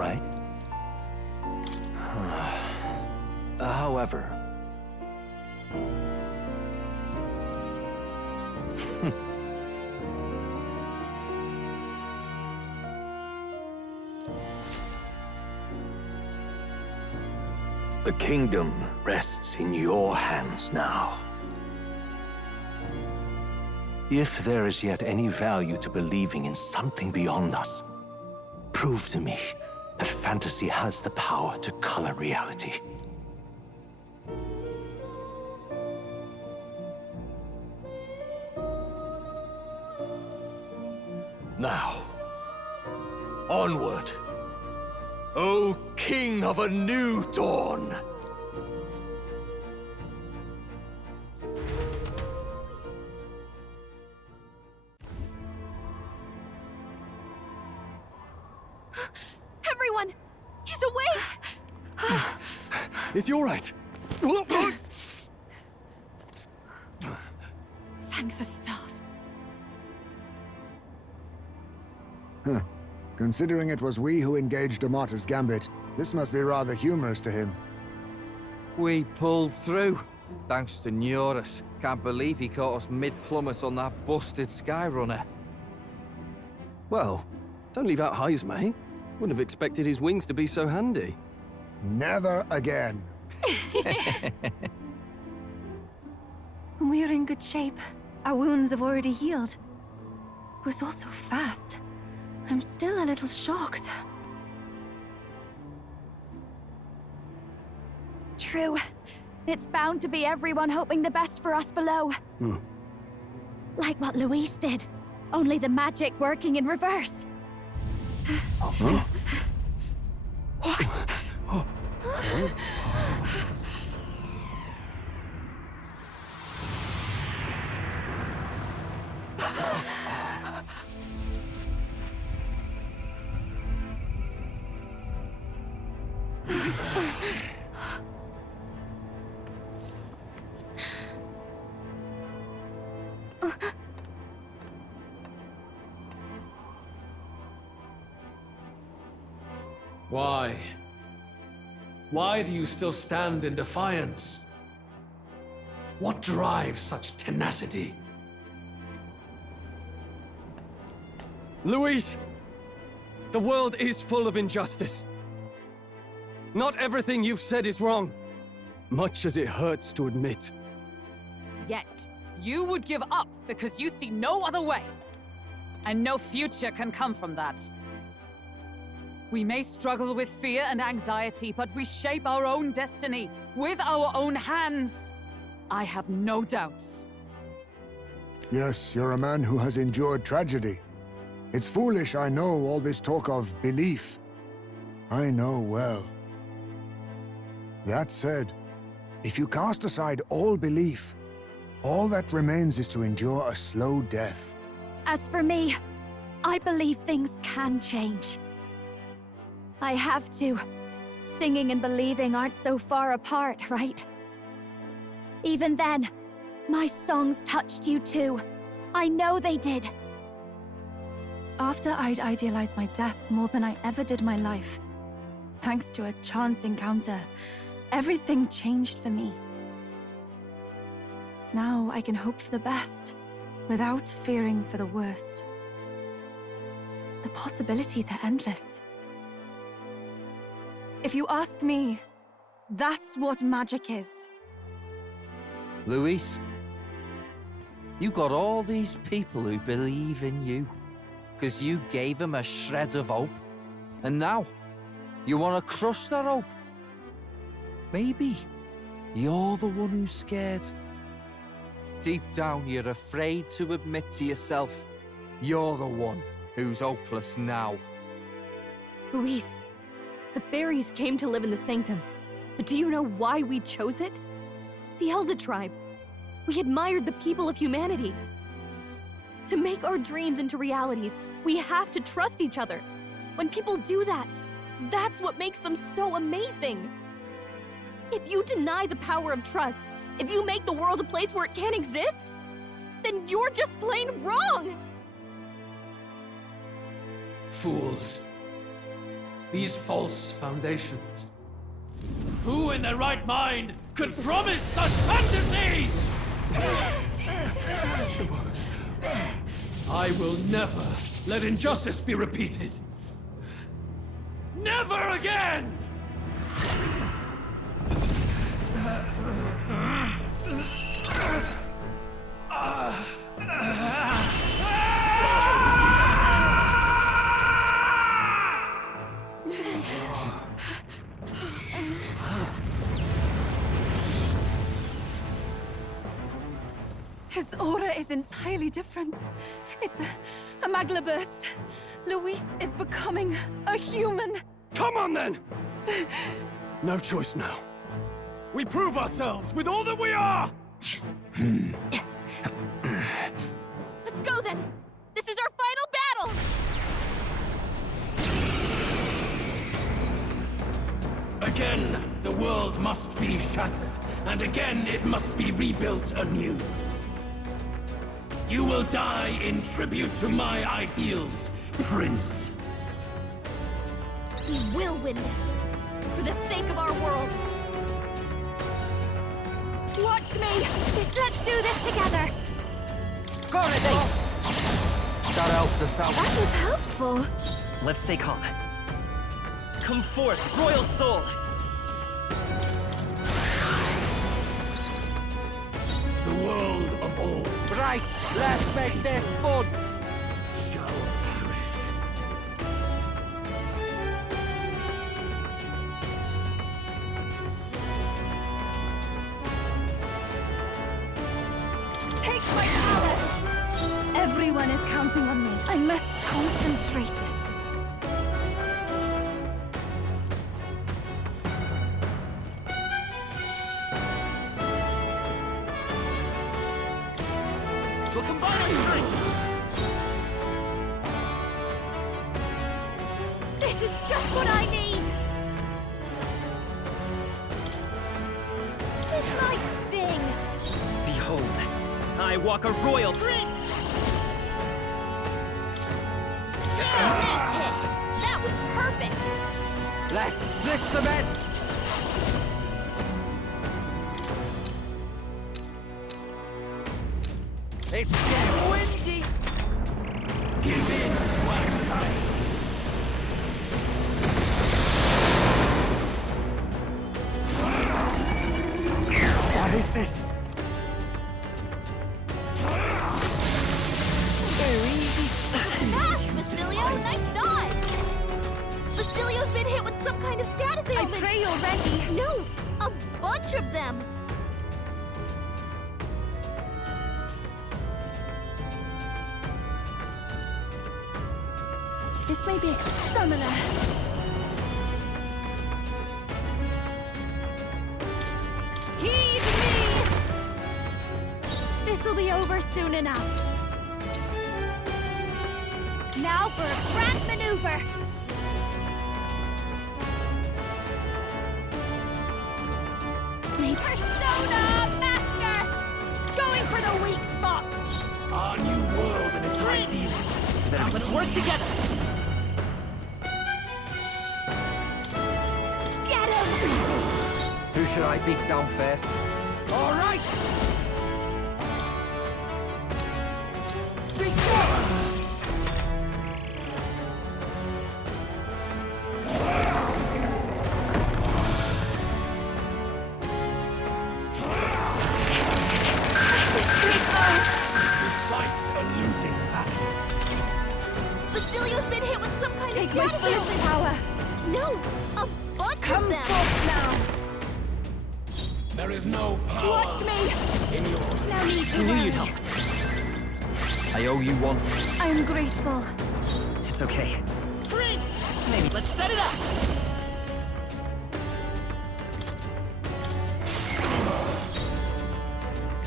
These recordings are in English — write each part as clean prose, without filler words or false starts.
right? However... The kingdom rests in your hands now. If there is yet any value to believing in something beyond us, prove to me that fantasy has the power to color reality. Now, onward, O King of a new dawn! Everyone! He's awake! Is he all right? Thank the stars. Huh. Considering it was we who engaged Amata's gambit, this must be rather humorous to him. We pulled through, thanks to Neurus. Can't believe he caught us mid-plummet on that busted Skyrunner. Well, don't leave out Heis, mate. Wouldn't have expected his wings to be so handy. Never again. We're in good shape. Our wounds have already healed. It was all so fast. I'm still a little shocked. True. It's bound to be everyone hoping the best for us below. Like what Luis did. Only the magic working in reverse. Huh? What? Why? Why do you still stand in defiance? What drives such tenacity? Luis! The world is full of injustice. Not everything you've said is wrong, much as it hurts to admit. Yet, you would give up because you see no other way. And no future can come from that. We may struggle with fear and anxiety, but we shape our own destiny with our own hands. I have no doubts. Yes, you're a man who has endured tragedy. It's foolish, I know, all this talk of belief. I know well. That said, if you cast aside all belief, all that remains is to endure a slow death. As for me, I believe things can change. I have to. Singing and believing aren't so far apart, right? Even then, my songs touched you too. I know they did. After I'd idealized my death more than I ever did my life, thanks to a chance encounter, everything changed for me. Now I can hope for the best, without fearing for the worst. The possibilities are endless. If you ask me, that's what magic is. Luis, you got all these people who believe in you, because you gave them a shred of hope. And now, you want to crush their hope. Maybe you're the one who's scared. Deep down, you're afraid to admit to yourself, you're the one who's hopeless now. Luis, the fairies came to live in the Sanctum. But do you know why we chose it? The Elder Tribe. We admired the people of humanity. To make our dreams into realities, we have to trust each other. When people do that, that's what makes them so amazing. If you deny the power of trust, if you make the world a place where it can't exist, then you're just plain wrong! Fools. these false foundations. Who in their right mind could promise such fantasies? I will never let injustice be repeated. Never again! His aura is entirely different. It's a magla burst. Luis is becoming a human. Come on then! No choice now. We prove ourselves with all that we are! Let's go then! This is our final battle! Again, the world must be shattered, and again it must be rebuilt anew. You will die in tribute to my ideals, Prince. We will win this! For the sake of our world! Watch me! Let's do this together! Got it! That helped us out. That was helpful. Let's stay calm. Come forth, royal soul! The world of all Right, let's make this fun! shall perish. Take my power. Everyone is counting on me. I must concentrate. We'll combine our strength! This is just what I need! This might sting! Behold, I walk a royal prince! Nice hit! That was perfect! Let's split some heads! It's getting windy! Give in to anxiety. What is this? Ah, Basilio, nice dive! Basilio's been hit with some kind of status I ailment! pray you're ready. No! A bunch of them! This may be summoner. Heed me! This'll be over soon enough. Now for a grand maneuver! Persona Master! Going for the weak spot! Our new world and its ideals. Now let's work together! Get him! Who should I beat down first? All right! Fight a losing battle. Basilio's been hit with some kind Take of my status first ailment! power. No! A bunch Come of them! forth now. There is no power Watch me! in yours. No need to I knew you'd worry. help. I owe you one. I'm grateful. It's okay. Prince! Maybe let's set it up!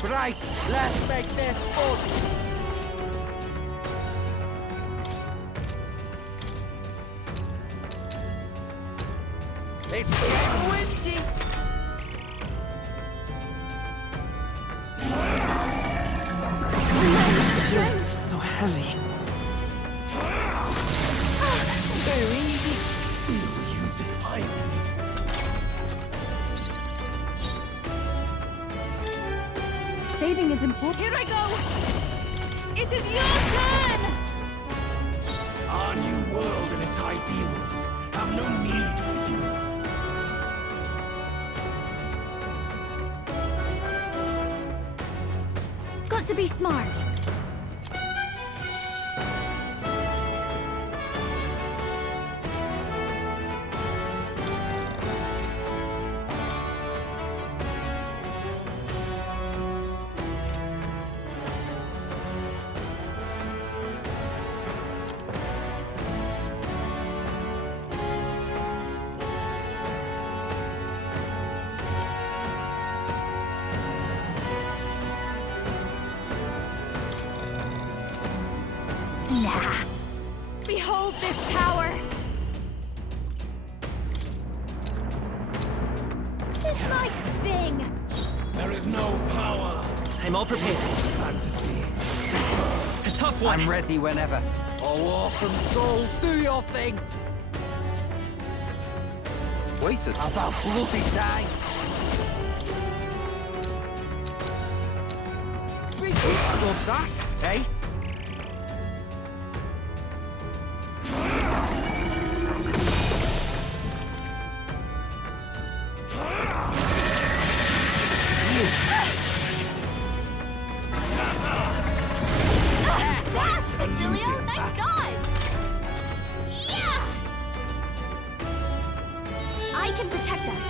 Right, let's make this fun! It's getting windy! So heavy. Very easy. Surviving is important. Here I go! It is your turn! Our new world and its ideals have no need for you. Got to be smart. Nah. Behold this power! This might sting! There is no power. I'm all prepared. Fantasy. A tough one. I'm ready whenever. Oh, awesome souls, do your thing! Wasted about bloody time! Stop that, eh? Nice dodge! Yeah! I can protect us.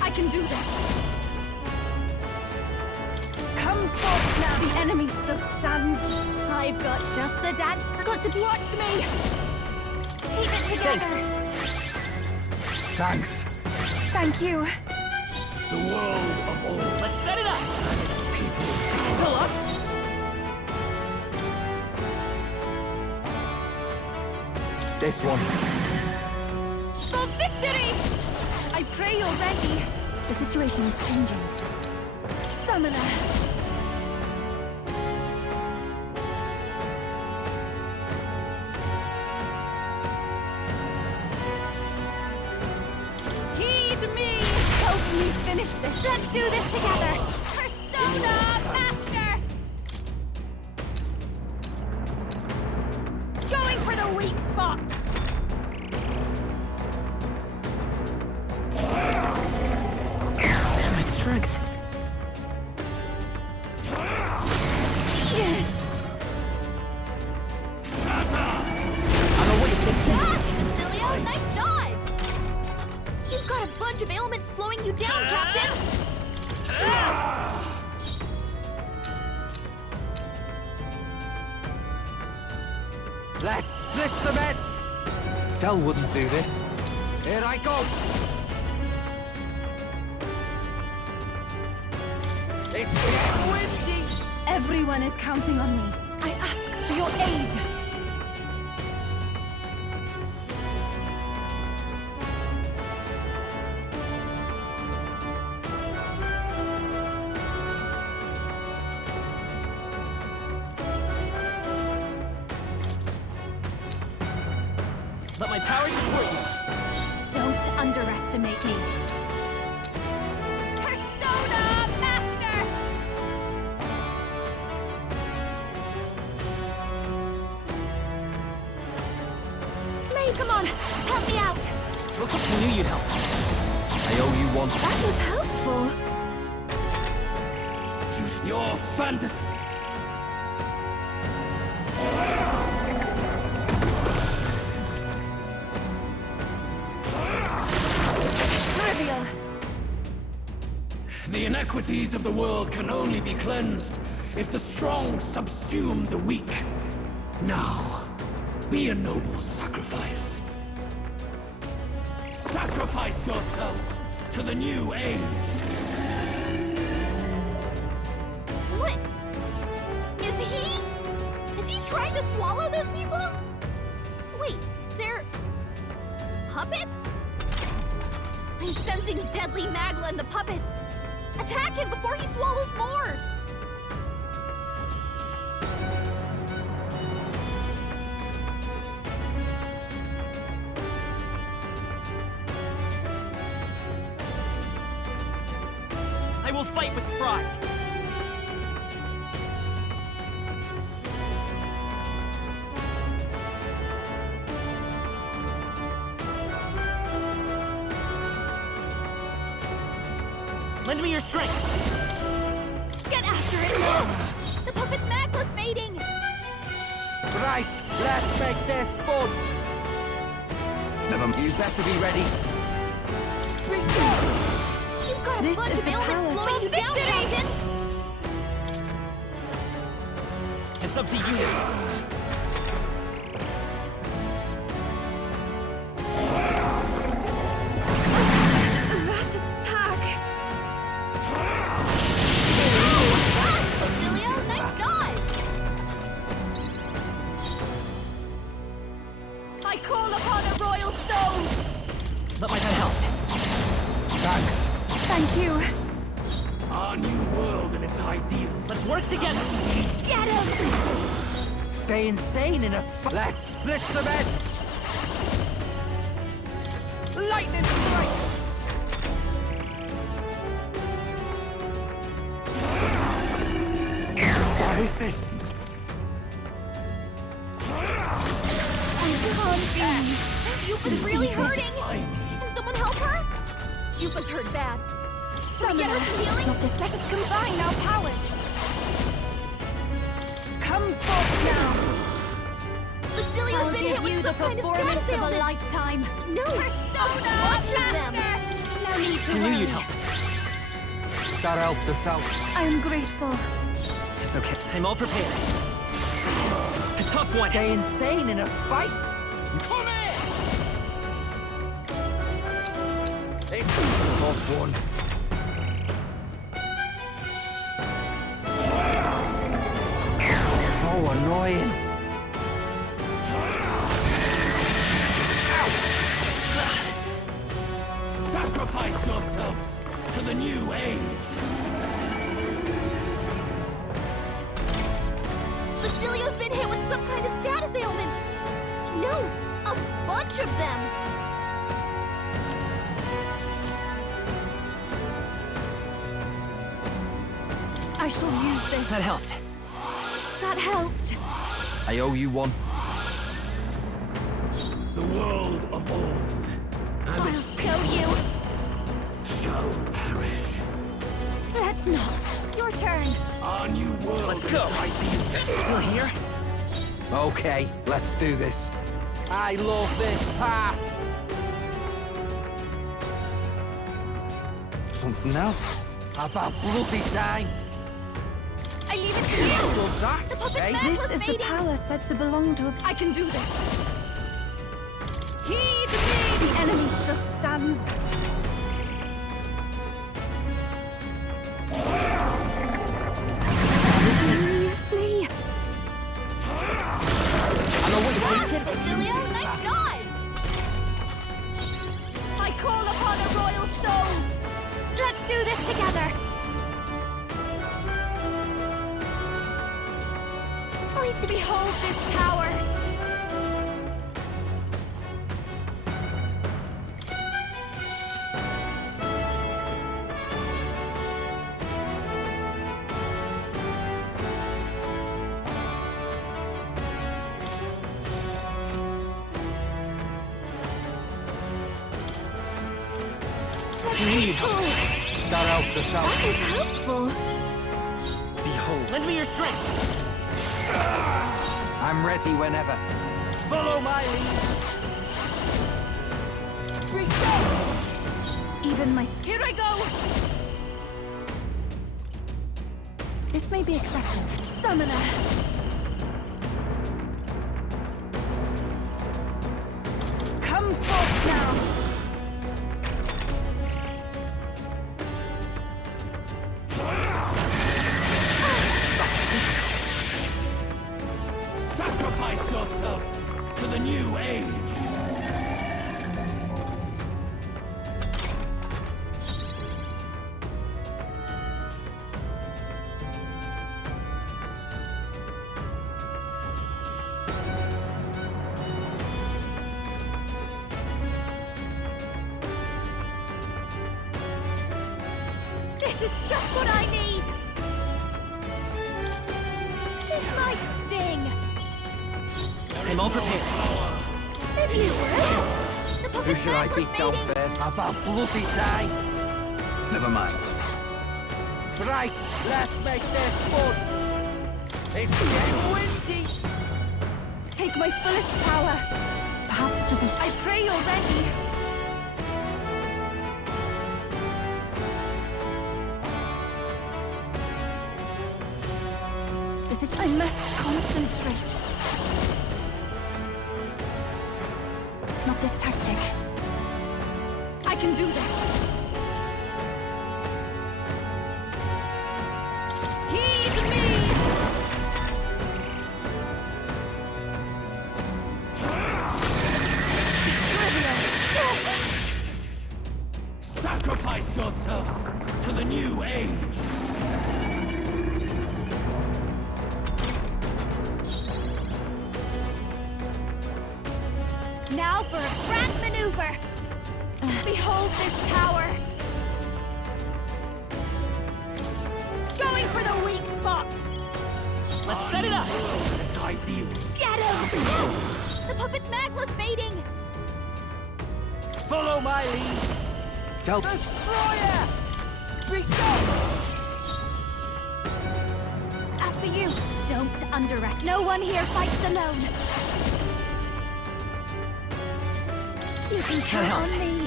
I can do this. Come forth now. The enemy still stands. I've got just the dance for... Got to watch me! Keep it together! Thanks. Thank you. The world of all. Let's set it up. And its people. Still up. This one. For victory! I pray you're ready. The situation is changing. Summoner. Heed me! Help me finish this. Let's do this together! Persona Master! Going for the weak spot! My strength. Cecilia, nice dodge! You've got a bunch of ailments slowing you down, Captain! Let's split some heads! Tell wouldn't do this. Here I go! It's getting windy! Everyone is counting on me. I ask for your aid. Let my power support you. Don't underestimate me. Persona Master! May, come on, help me out! Look up to you, help. I owe you one. That was helpful. Your fantasy. Trivial. The inequities of the world can only be cleansed if the strong subsume the weak. Now, be a noble sacrifice. Sacrifice yourself to the new age. What? Is he trying to swallow those people? Wait, they're... puppets? I'm sensing deadly magla in the puppets. Attack him before he swallows more! I will fight with pride. Lend me your strength. Get after it, Miss! The puppet's macula's fading! Right, let's make this fun. You better be ready. You've got a This bunch is of the ailments power. slowing you down, Captain! It's up to you now. That attack! Basilio, nice dive! I call upon a royal soul! Let my hand help. Thanks. Thank you. Our new world and its ideal. Let's work together. Get him! Stay insane in a Let's split some heads. Lightning strike. What is this? Yupa's really hurting! Can someone help her? Yupa's hurt bad. Can we get her some healing? Not this. Let us combine our powers. Come forth now. Basilio's been hit with some kind of status ailment. lifetime. No! Persona! Watch them! No need to I knew you'd worry. help. That helped us out. I am grateful. It's okay. I'm all prepared. A tough one. Stay insane in a fight. Come in! It's a tough one. So annoying. Sacrifice yourself to the new age. Basilio's been hit with some kind of status ailment! No! A bunch of them! I shall use this. That helped. That helped! I owe you one. The world of old and I'll its show you! shall perish. That's not. Your turn! Our new world Let's and go. its ideal. Still here? Okay, let's do this. I love this path. Something else? About bloody time. I leave it to you! Done that, The puppet's eh? macula's This is the fading. power said to belong to a... I can do this. Heed me! The enemy still stands. Seriously? I know what you're thinking. Basilio, nice dive! I call upon a royal soul! Let's do this together! Please behold this power! That helped us out. That is helpful! Behold. Lend me your strength. I'm ready whenever. Follow my lead. Even my... Here I go! This may be excessive. Summoner! Come forth now! Sacrifice yourself to the new age. This is just what I need! This might sting! I'm all prepared. If you will! The Who puppet should I man beat was down mating- first? About bloody time! Never mind. Right, let's make this fun! It's getting windy! Take my fullest power. Perhaps it's a bit. I pray you're ready. I must concentrate. Not this tactic. I can do this. Heed me! Sacrifice yourself to the new age. Now for a grand maneuver! Behold this power! Going for the weak spot! Let's set it up! Its ideals. Get him! Yes! The puppet's Magla's mating! Follow my lead! Tell Destroyer! Reach up! After you! Don't underestimate. No one here fights alone! You can count on me!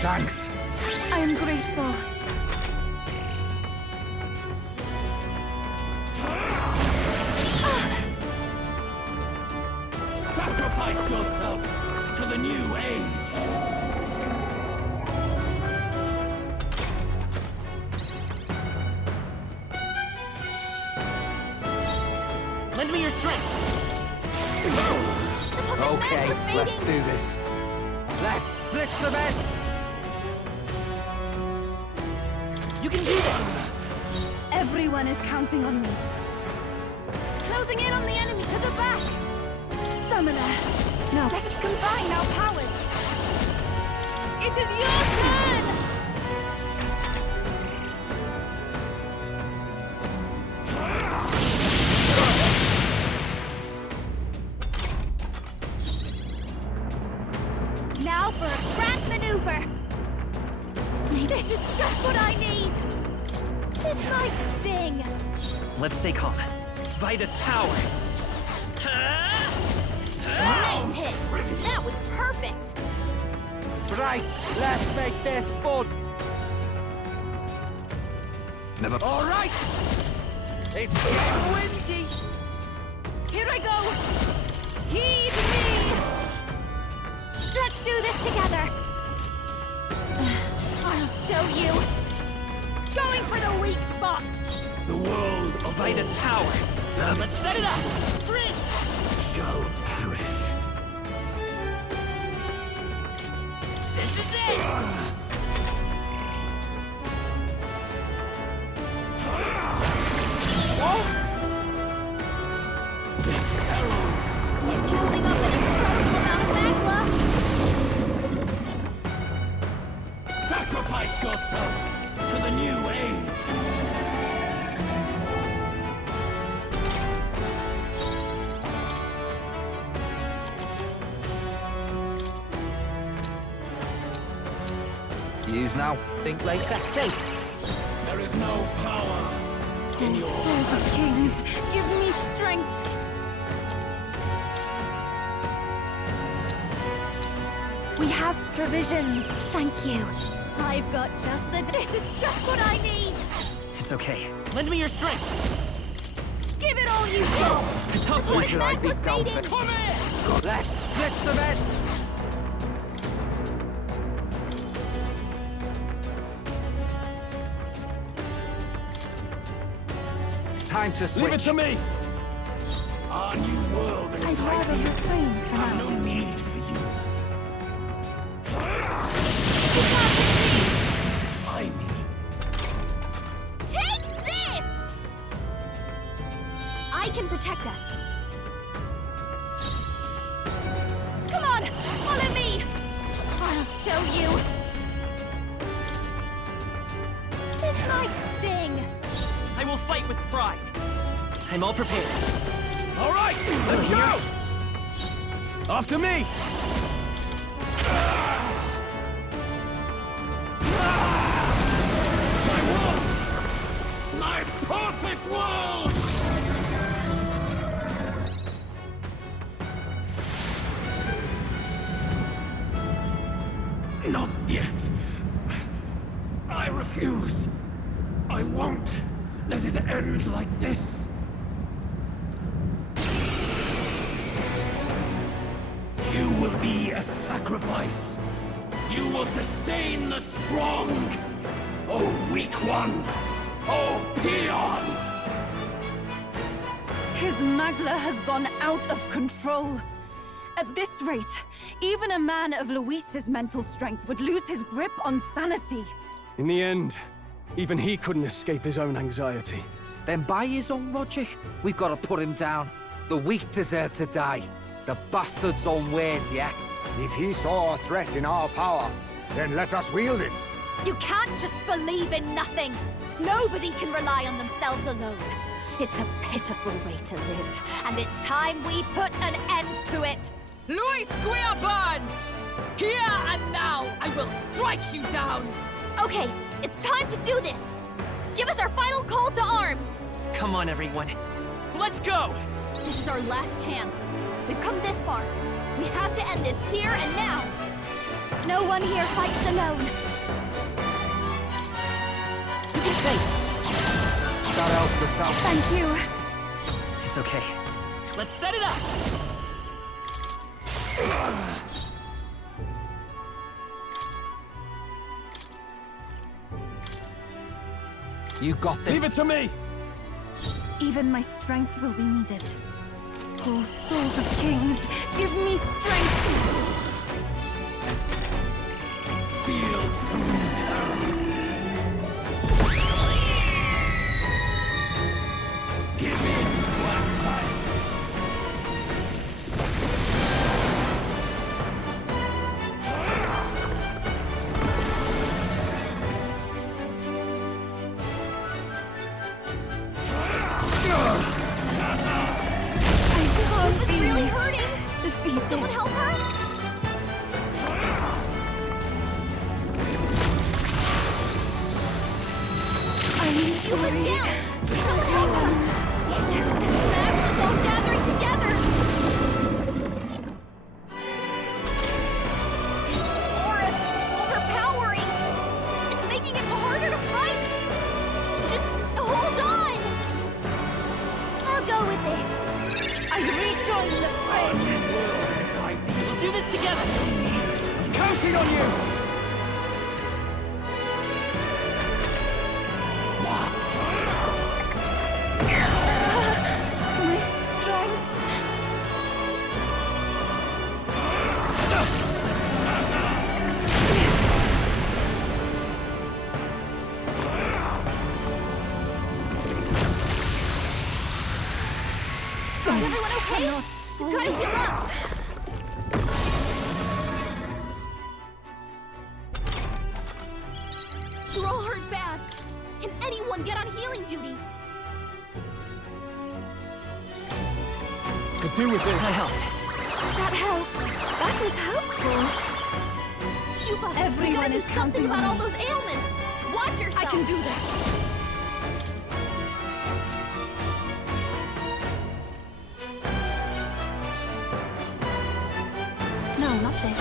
Thanks. I am grateful. Sacrifice yourself to the new age. Lend me your strength! Okay, let's do this. Let's split some heads! You can do this! Everyone is counting on me. Closing in on the enemy to the back. Summoner. Now let us combine our powers. It is your turn! Now for a grand maneuver! This is just what I need! This might sting! Let's stay calm. Vitus power! Nice hit! That was perfect! Right, let's make this fun! Never. Alright! It's getting windy! Here I go! Heed me! Let's do this together! I'll show you! Going for the weak spot! The world of Vitus power! Let's set it up! Sprint! shall perish. This is it! What? This heralds He's building up an incredible amount of magma! sacrifice yourself to the new age. Use now, think later. Thanks! There is no power in your Souls of kings, give me strength. We have provisions. Thank you. I've got just the... This is just what I need! It's okay. Lend me your strength! Give it all you got! Tough Who one! should I beat down mating. first? Let's split some heads! Time to switch. Leave it to me! Our new world and I'd its rather ideals refrain for have now. no need for you. Defy me. Take this! I can protect us. Come on, follow me! I'll show you. pride. I'm all prepared. All right, let's go! After me! My world! My perfect world! Not yet. I refuse. I won't let it end like this. You will be a sacrifice. You will sustain the strong. Oh, weak one. Oh, peon. His Magla has gone out of control. At this rate, even a man of Luis's mental strength would lose his grip on sanity. In the end, even he couldn't escape his own anxiety. Then by his own logic, we've got to put him down. The weak deserve to die. The bastard's own words, yeah? If he saw a threat in our power, then let us wield it. You can't just believe in nothing. Nobody can rely on themselves alone. It's a pitiful way to live, and it's time we put an end to it. Luis Guiaban! Here and now, I will strike you down! Okay, it's time to do this. Give us our final call to arms. Come on, everyone. Let's go! This is our last chance. We've come this far. We have to end this here and now. No one here fights alone. You can stay. That helps us out. Thank you. It's okay. Let's set it up! You got this. Leave it to me! Even my strength will be needed. Oh, souls of kings, give me strength! Feel true terror. Give in to anxiety. It's really hurting. Defeated. Someone help her? I'm You sorry. went down. Someone help her. Since Magma's all gathering together. Aura's overpowering. It's making it harder to fight. Just hold on. I'll go with this. I rejoin the fray. Our new world and its ideals. We'll do this together! Counting on you! My strength. Is everyone okay? Try to heal up. You're all hurt bad. Can anyone get on healing duty? Could do with this. I helped. That helped. That was helpful. Cuba, we Everyone gotta do is something counting about on all me. those ailments. Watch yourself. I can do this. No, not this.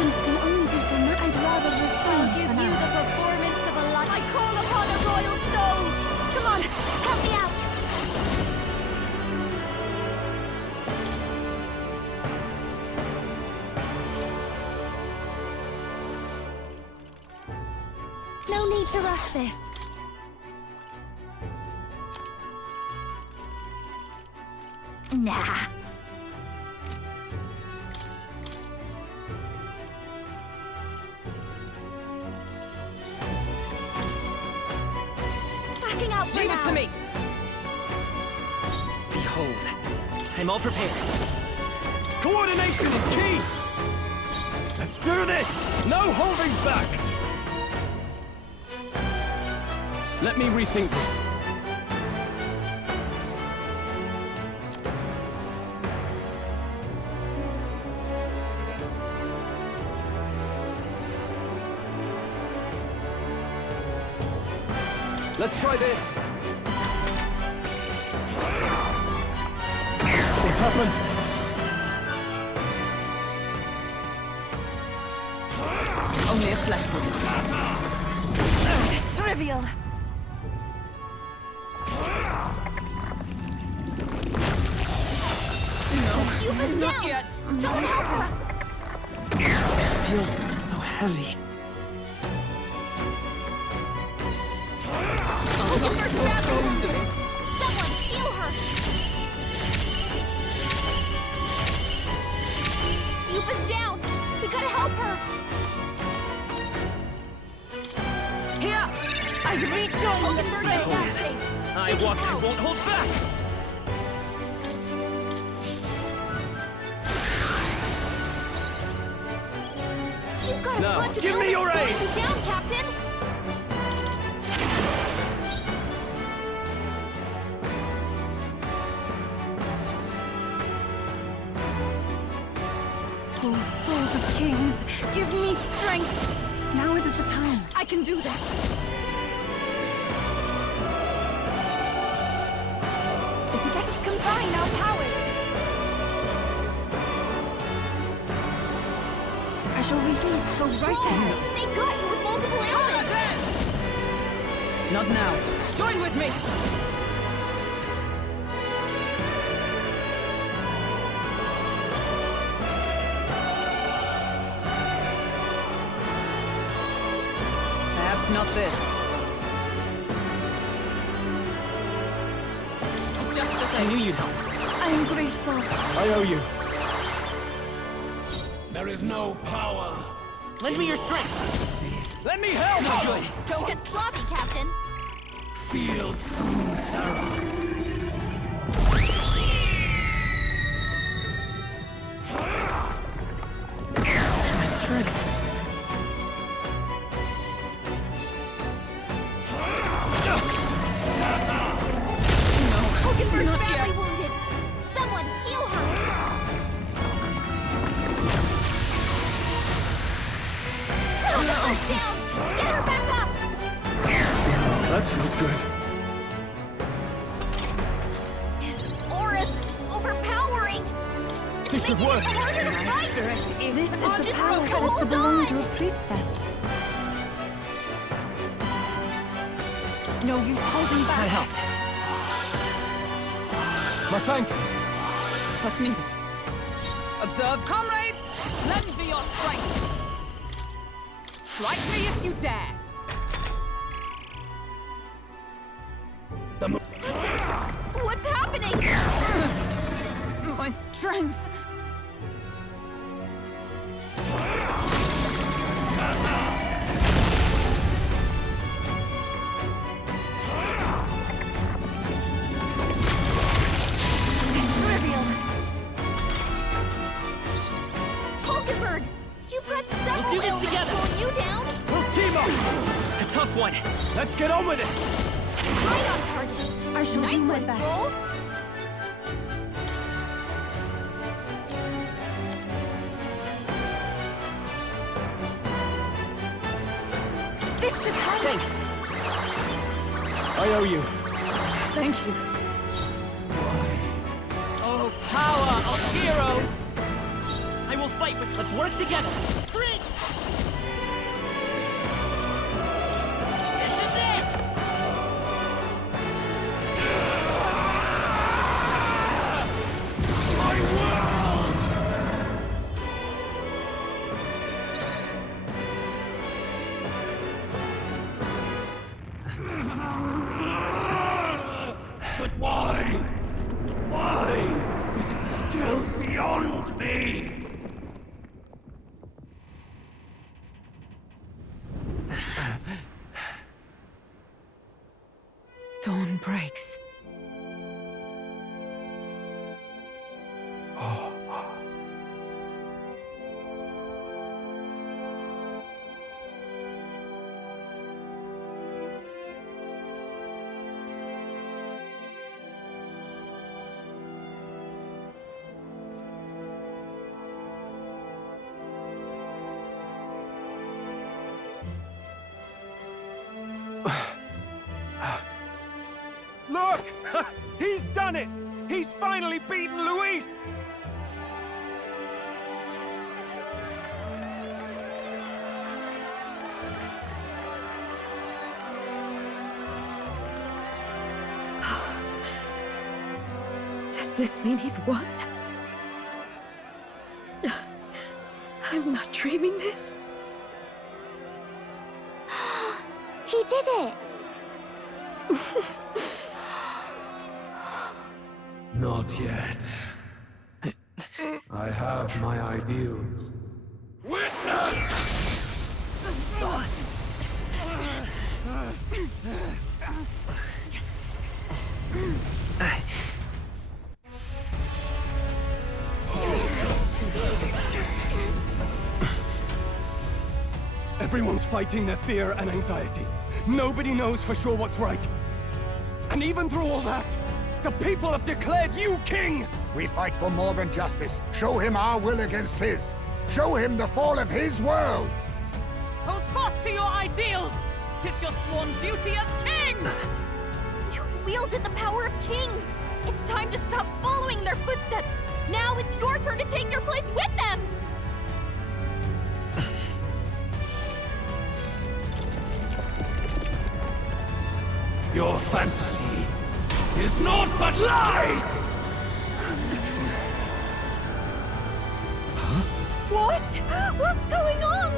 Titans can only do so much. I'd rather refrain. I'll give you the performance of a life. I call upon a royal soul! Come on, help me out! No need to rush this. Nah. Backing out for Leave it now. to me! Behold, I'm all prepared. Coordination is key! Let's do this! No holding back! Let me rethink this. Let's try this. What's happened? Only a flesh wound. Trivial. Keep us Not down! yet. Someone help us! I feel so heavy. Someone heal her! Keep us down! We gotta help her! Here! I rejoin the fray! I won't hold back! You've got a Now, bunch of give me your elements aid! slowing you down, Captain! Oh, souls of kings, give me strength! Now isn't the time. I can do this! Let us combine our powers! I shall refuse. Go right ahead. They got you with multiple elements! Not now. Join with me! Perhaps not this. Just the I thing. knew you'd help. I am grateful. I owe you. There is no power. Lend me your strength. Let me help! Not good. Don't get sloppy, Captain! Feel true terror. My strength. Hulkenberg's Not badly yet. wounded! Someone heal her! Hulkenberg's down! Get her back up! That's not good. His aura's overpowering! It's This should making work. it harder to fight! This is the Argent power broken. said to Hold belong on. to a priestess. No use holding back. That helped. My thanks. Trust me. Observe, comrades! Lend me your strength! Strike me if you dare! What's happening? My strength! Trivial. Hulkenberg, you've got several do this elements together. slowing you down. We'll team up! A tough one. Let's get on with it! Right on target. I shall Nice do my one, best. Stroll. This should help. Thanks. I owe you. Thank you. Oh, power of heroes! I will fight with. Let's work together. Prince! This is it! My world! But why? Why is it still beyond me? Dawn breaks. Look! He's done it! He's finally beaten Luis! Does this mean he's won? I'm not dreaming this. He did it! Not yet. I have my ideals. Witness! Everyone's fighting their fear and anxiety. Nobody knows for sure what's right. And even through all that, the people have declared you king! We fight for more than justice. Show him our will against his. Show him the fall of his world. Hold fast to your ideals! 'Tis your sworn duty as king! You wielded the power of kings! It's time to stop following their footsteps! Now it's your turn to take your place with them! Your fantasy is naught but lies! What? What's going on?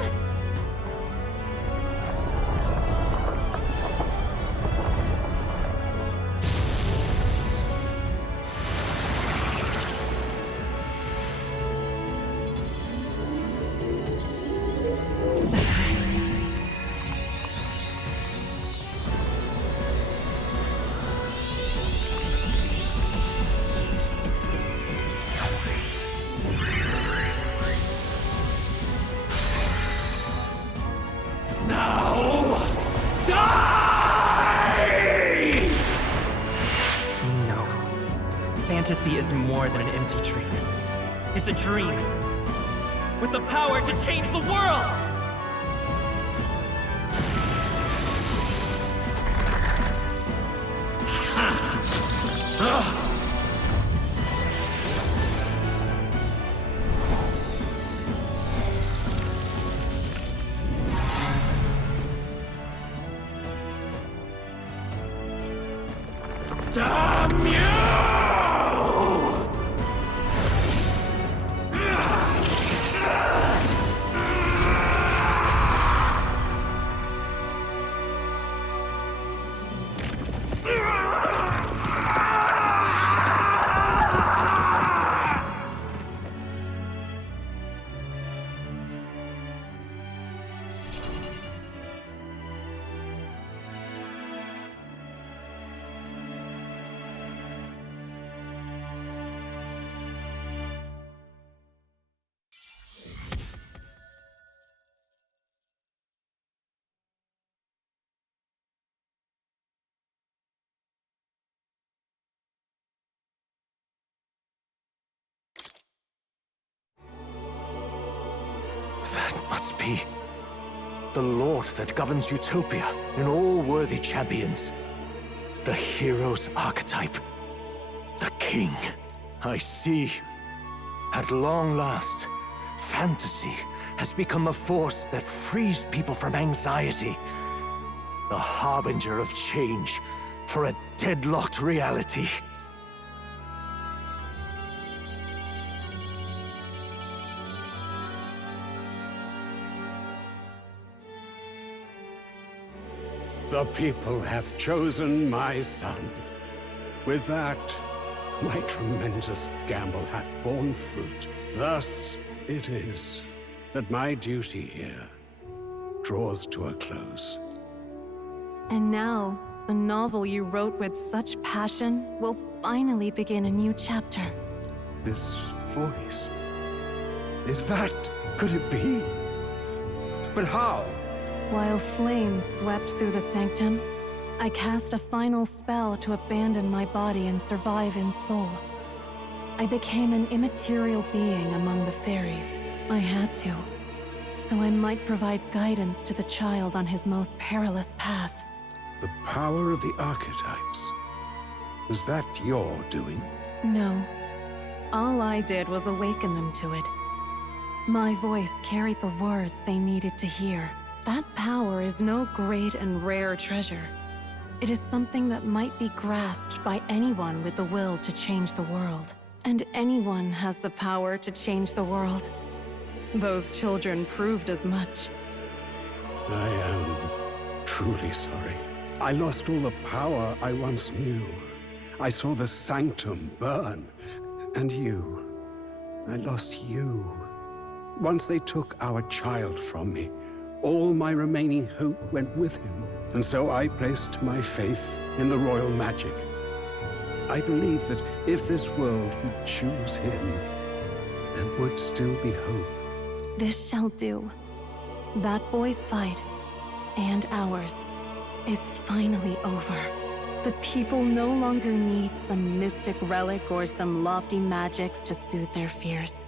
Fantasy is more than an empty dream. It's a dream with the power to change the world! Damn you! That must be the Lord that governs Utopia in all worthy champions. The hero's archetype. The king. I see. At long last, Fantasy has become a force that frees people from anxiety. The harbinger of change for a deadlocked reality. The people have chosen my son. With that, my tremendous gamble hath borne fruit. Thus it is that my duty here draws to a close. And now, the novel you wrote with such passion will finally begin a new chapter. This voice... could it be? But how? While flames swept through the sanctum, I cast a final spell to abandon my body and survive in soul. I became an immaterial being among the fairies. I had to, so I might provide guidance to the child on his most perilous path. The power of the archetypes. Was that your doing? No. All I did was awaken them to it. My voice carried the words they needed to hear. That power is no great and rare treasure. It is something that might be grasped by anyone with the will to change the world. And anyone has the power to change the world. Those children proved as much. I am truly sorry. I lost all the power I once knew. I saw the sanctum burn. And you. I lost you. Once they took our child from me, all my remaining hope went with him. And so I placed my faith in the royal magic. I believed that if this world would choose him, there would still be hope. This shall do. That boy's fight, and ours, is finally over. The people no longer need some mystic relic or some lofty magics to soothe their fears.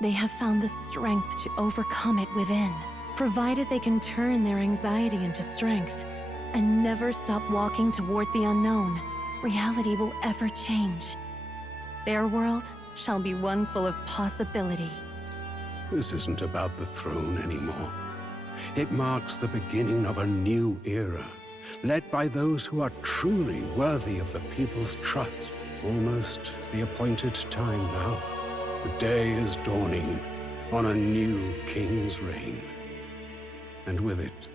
They have found the strength to overcome it within, provided they can turn their anxiety into strength and never stop walking toward the unknown. Reality will ever change. Their world shall be one full of possibility. This isn't about the throne anymore. It marks the beginning of a new era, led by those who are truly worthy of the people's trust. Almost the appointed time now. The day is dawning on a new king's reign. And with it,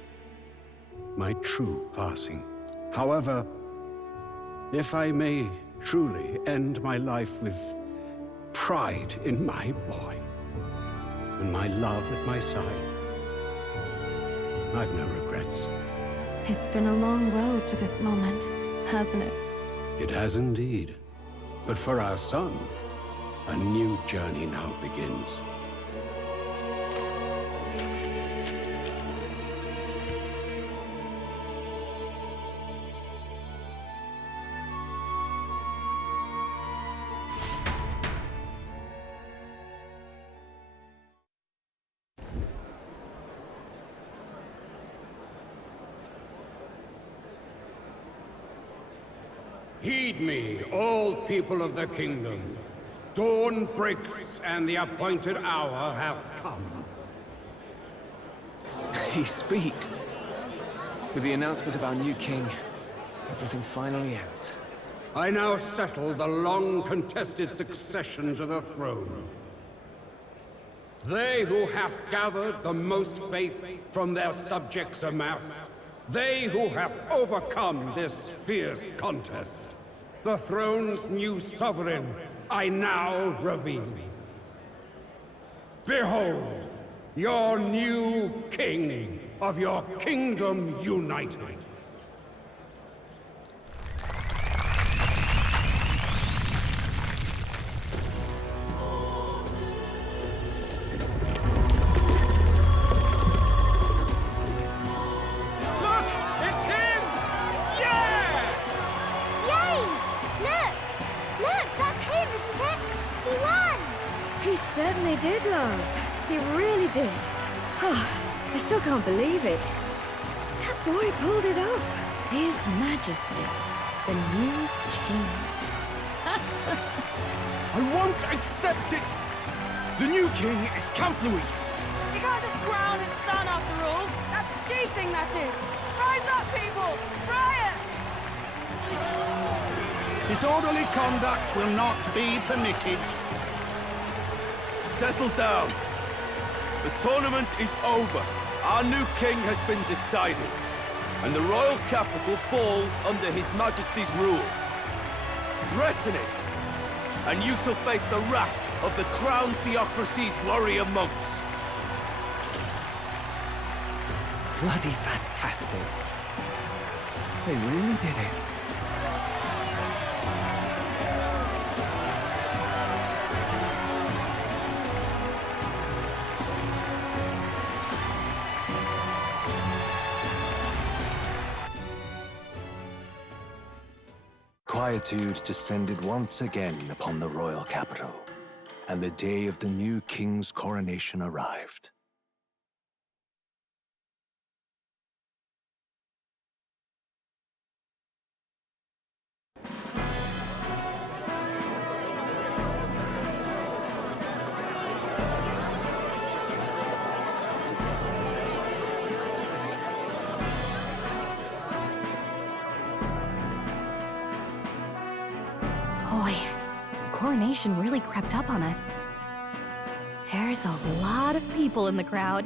my true passing. However, if I may truly end my life with pride in my boy, and my love at my side, I've no regrets. It's been a long road to this moment, hasn't it? It has indeed. But for our son, a new journey now begins. Heed me, all people of the kingdom. Dawn breaks, and the appointed hour hath come. He speaks. With the announcement of our new king, everything finally ends. I now settle the long-contested succession to the throne. They who hath gathered the most faith from their subjects amassed, they who have overcome this fierce contest, the throne's new sovereign, I now reveal. Behold, your new king of your kingdom united. Certainly did, love. He really did. I still can't believe it. That boy pulled it off. His Majesty, the new king. I won't accept it! The new king is Camp Luis. You can't just crown his son after all. That's cheating, that is. Rise up, people! Riot! Disorderly conduct will not be permitted. Settle down. The tournament is over. Our new king has been decided, and the royal capital falls under His Majesty's rule. Threaten it, and you shall face the wrath of the crown theocracy's warrior monks. Bloody fantastic. They really did it. Quietude descended once again upon the royal capital, and the day of the new king's coronation arrived. Boy, coronation really crept up on us. There's a lot of people in the crowd.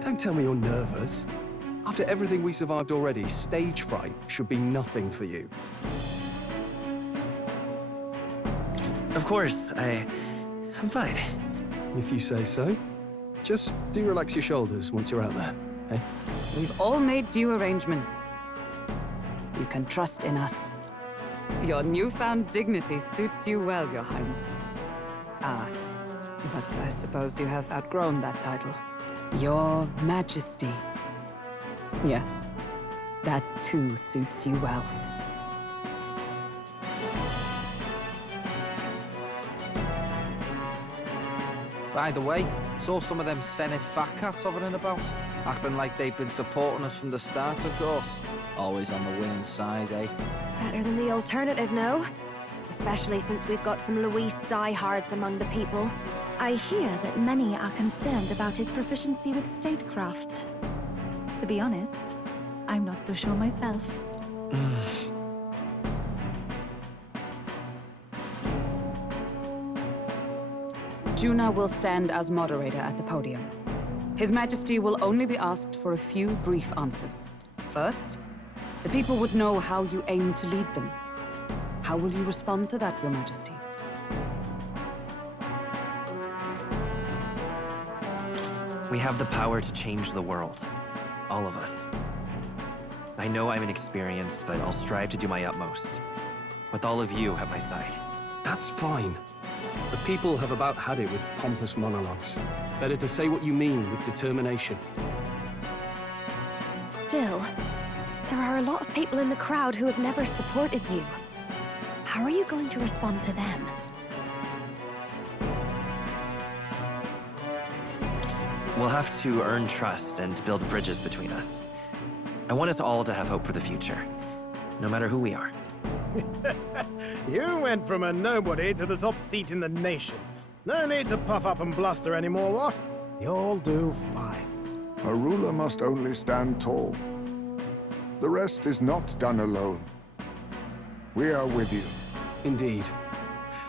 Don't tell me you're nervous. After everything we survived already, stage fright should be nothing for you. Of course, I'm fine. If you say so. Just do relax your shoulders once you're out there, eh? We've all made due arrangements. You can trust in us. Your newfound dignity suits you well, Your Highness. But I suppose you have outgrown that title. Your Majesty. Yes, that too suits you well. By the way, saw some of them Senate fat cats hovering about, acting like they've been supporting us from the start, of course. Always on the winning side, eh? Better than the alternative, no? Especially since we've got some Luis diehards among the people. I hear that many are concerned about his proficiency with statecraft. To be honest, I'm not so sure myself. Juna will stand as moderator at the podium. His Majesty will only be asked for a few brief answers. First, the people would know how you aim to lead them. How will you respond to that, Your Majesty? We have the power to change the world. All of us. I know I'm inexperienced, but I'll strive to do my utmost. With all of you at my side. That's fine. The people have about had it with pompous monologues. Better to say what you mean with determination. Still, there are a lot of people in the crowd who have never supported you. How are you going to respond to them? We'll have to earn trust and build bridges between us. I want us all to have hope for the future, no matter who we are. You went from a nobody to the top seat in the nation. No need to puff up and bluster anymore, what? You'll do fine. A ruler must only stand tall. The rest is not done alone. We are with you. Indeed.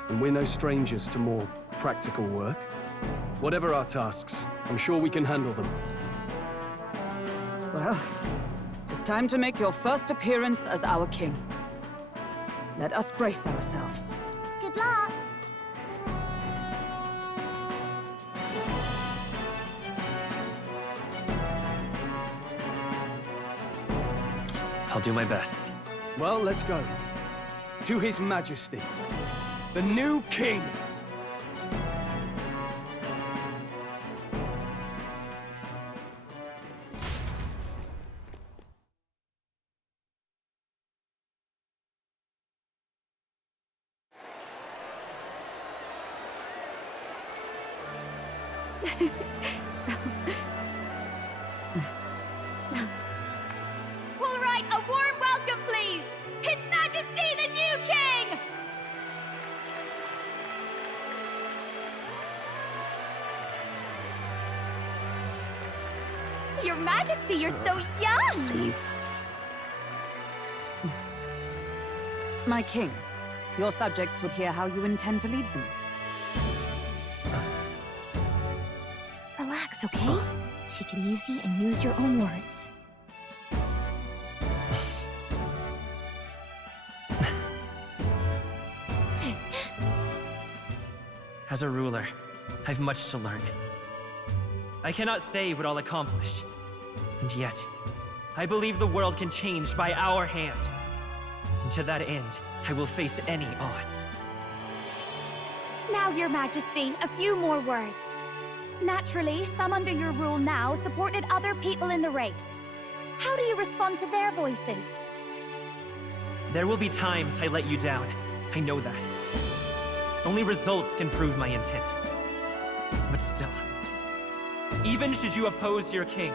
And we're no strangers to more practical work. Whatever our tasks, I'm sure we can handle them. Well, it's time to make your first appearance as our king. Let us brace ourselves. Good luck! I'll do my best. Well, let's go. To His Majesty, the new king! All right, a warm welcome, please! His Majesty, the new king! Your Majesty, you're so young! Please. My king, your subjects would hear how you intend to lead them. Relax, okay? Take it easy and use your own words. As a ruler, I've much to learn. I cannot say what I'll accomplish. And yet, I believe the world can change by our hand. And to that end, I will face any odds. Now, Your Majesty, a few more words. Naturally, some under your rule now supported other people in the race. How do you respond to their voices? There will be times I let you down. I know that. Only results can prove my intent. But still, even should you oppose your king,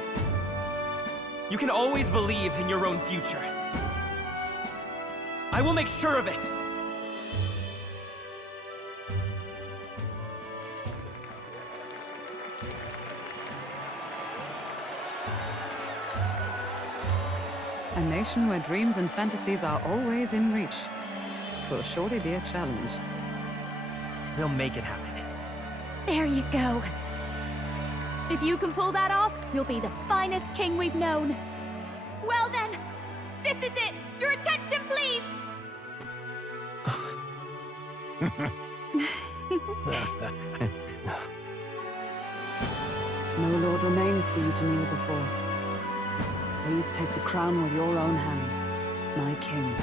you can always believe in your own future. I will make sure of it! A nation where dreams and fantasies are always in reach. Will surely be a challenge. We'll make it happen. There you go. If you can pull that off, you'll be the finest king we've known. Well then, this is it! Your attention, please! No lord remains for you to kneel before. Please take the crown with your own hands, my king.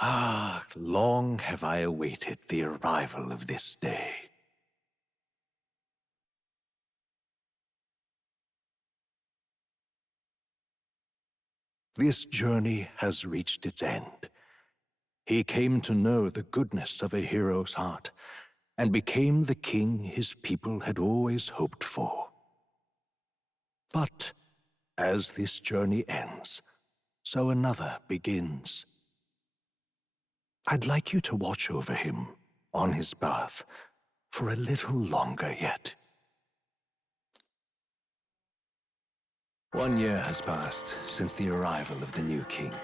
Ah, long have I awaited the arrival of this day. This journey has reached its end. He came to know the goodness of a hero's heart, and became the king his people had always hoped for. But as this journey ends, so another begins. I'd like you to watch over him on his path for a little longer yet. 1 year has passed since the arrival of the new king.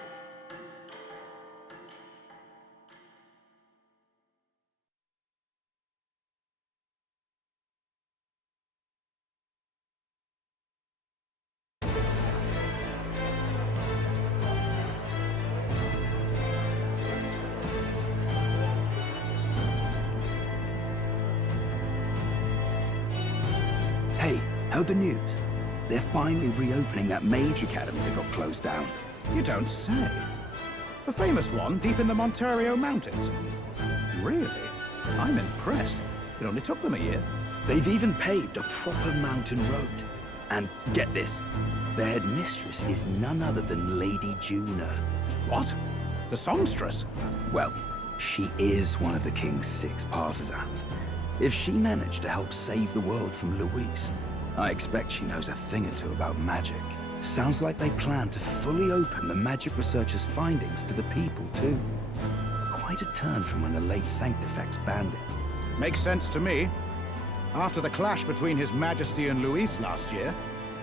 Hey, heard the news? They're finally reopening that mage academy that got closed down. You don't say. The famous one deep in the Monterio Mountains. Really? I'm impressed. It only took them a year. They've even paved a proper mountain road. And get this, their headmistress is none other than Lady Juna. What? The songstress? Well, she is one of the king's 6 partisans. If she managed to help save the world from Luis, I expect she knows a thing or two about magic. Sounds like they plan to fully open the magic researcher's findings to the people, too. Quite a turn from when the late Sanctifex banned it. Makes sense to me. After the clash between His Majesty and Luis last year,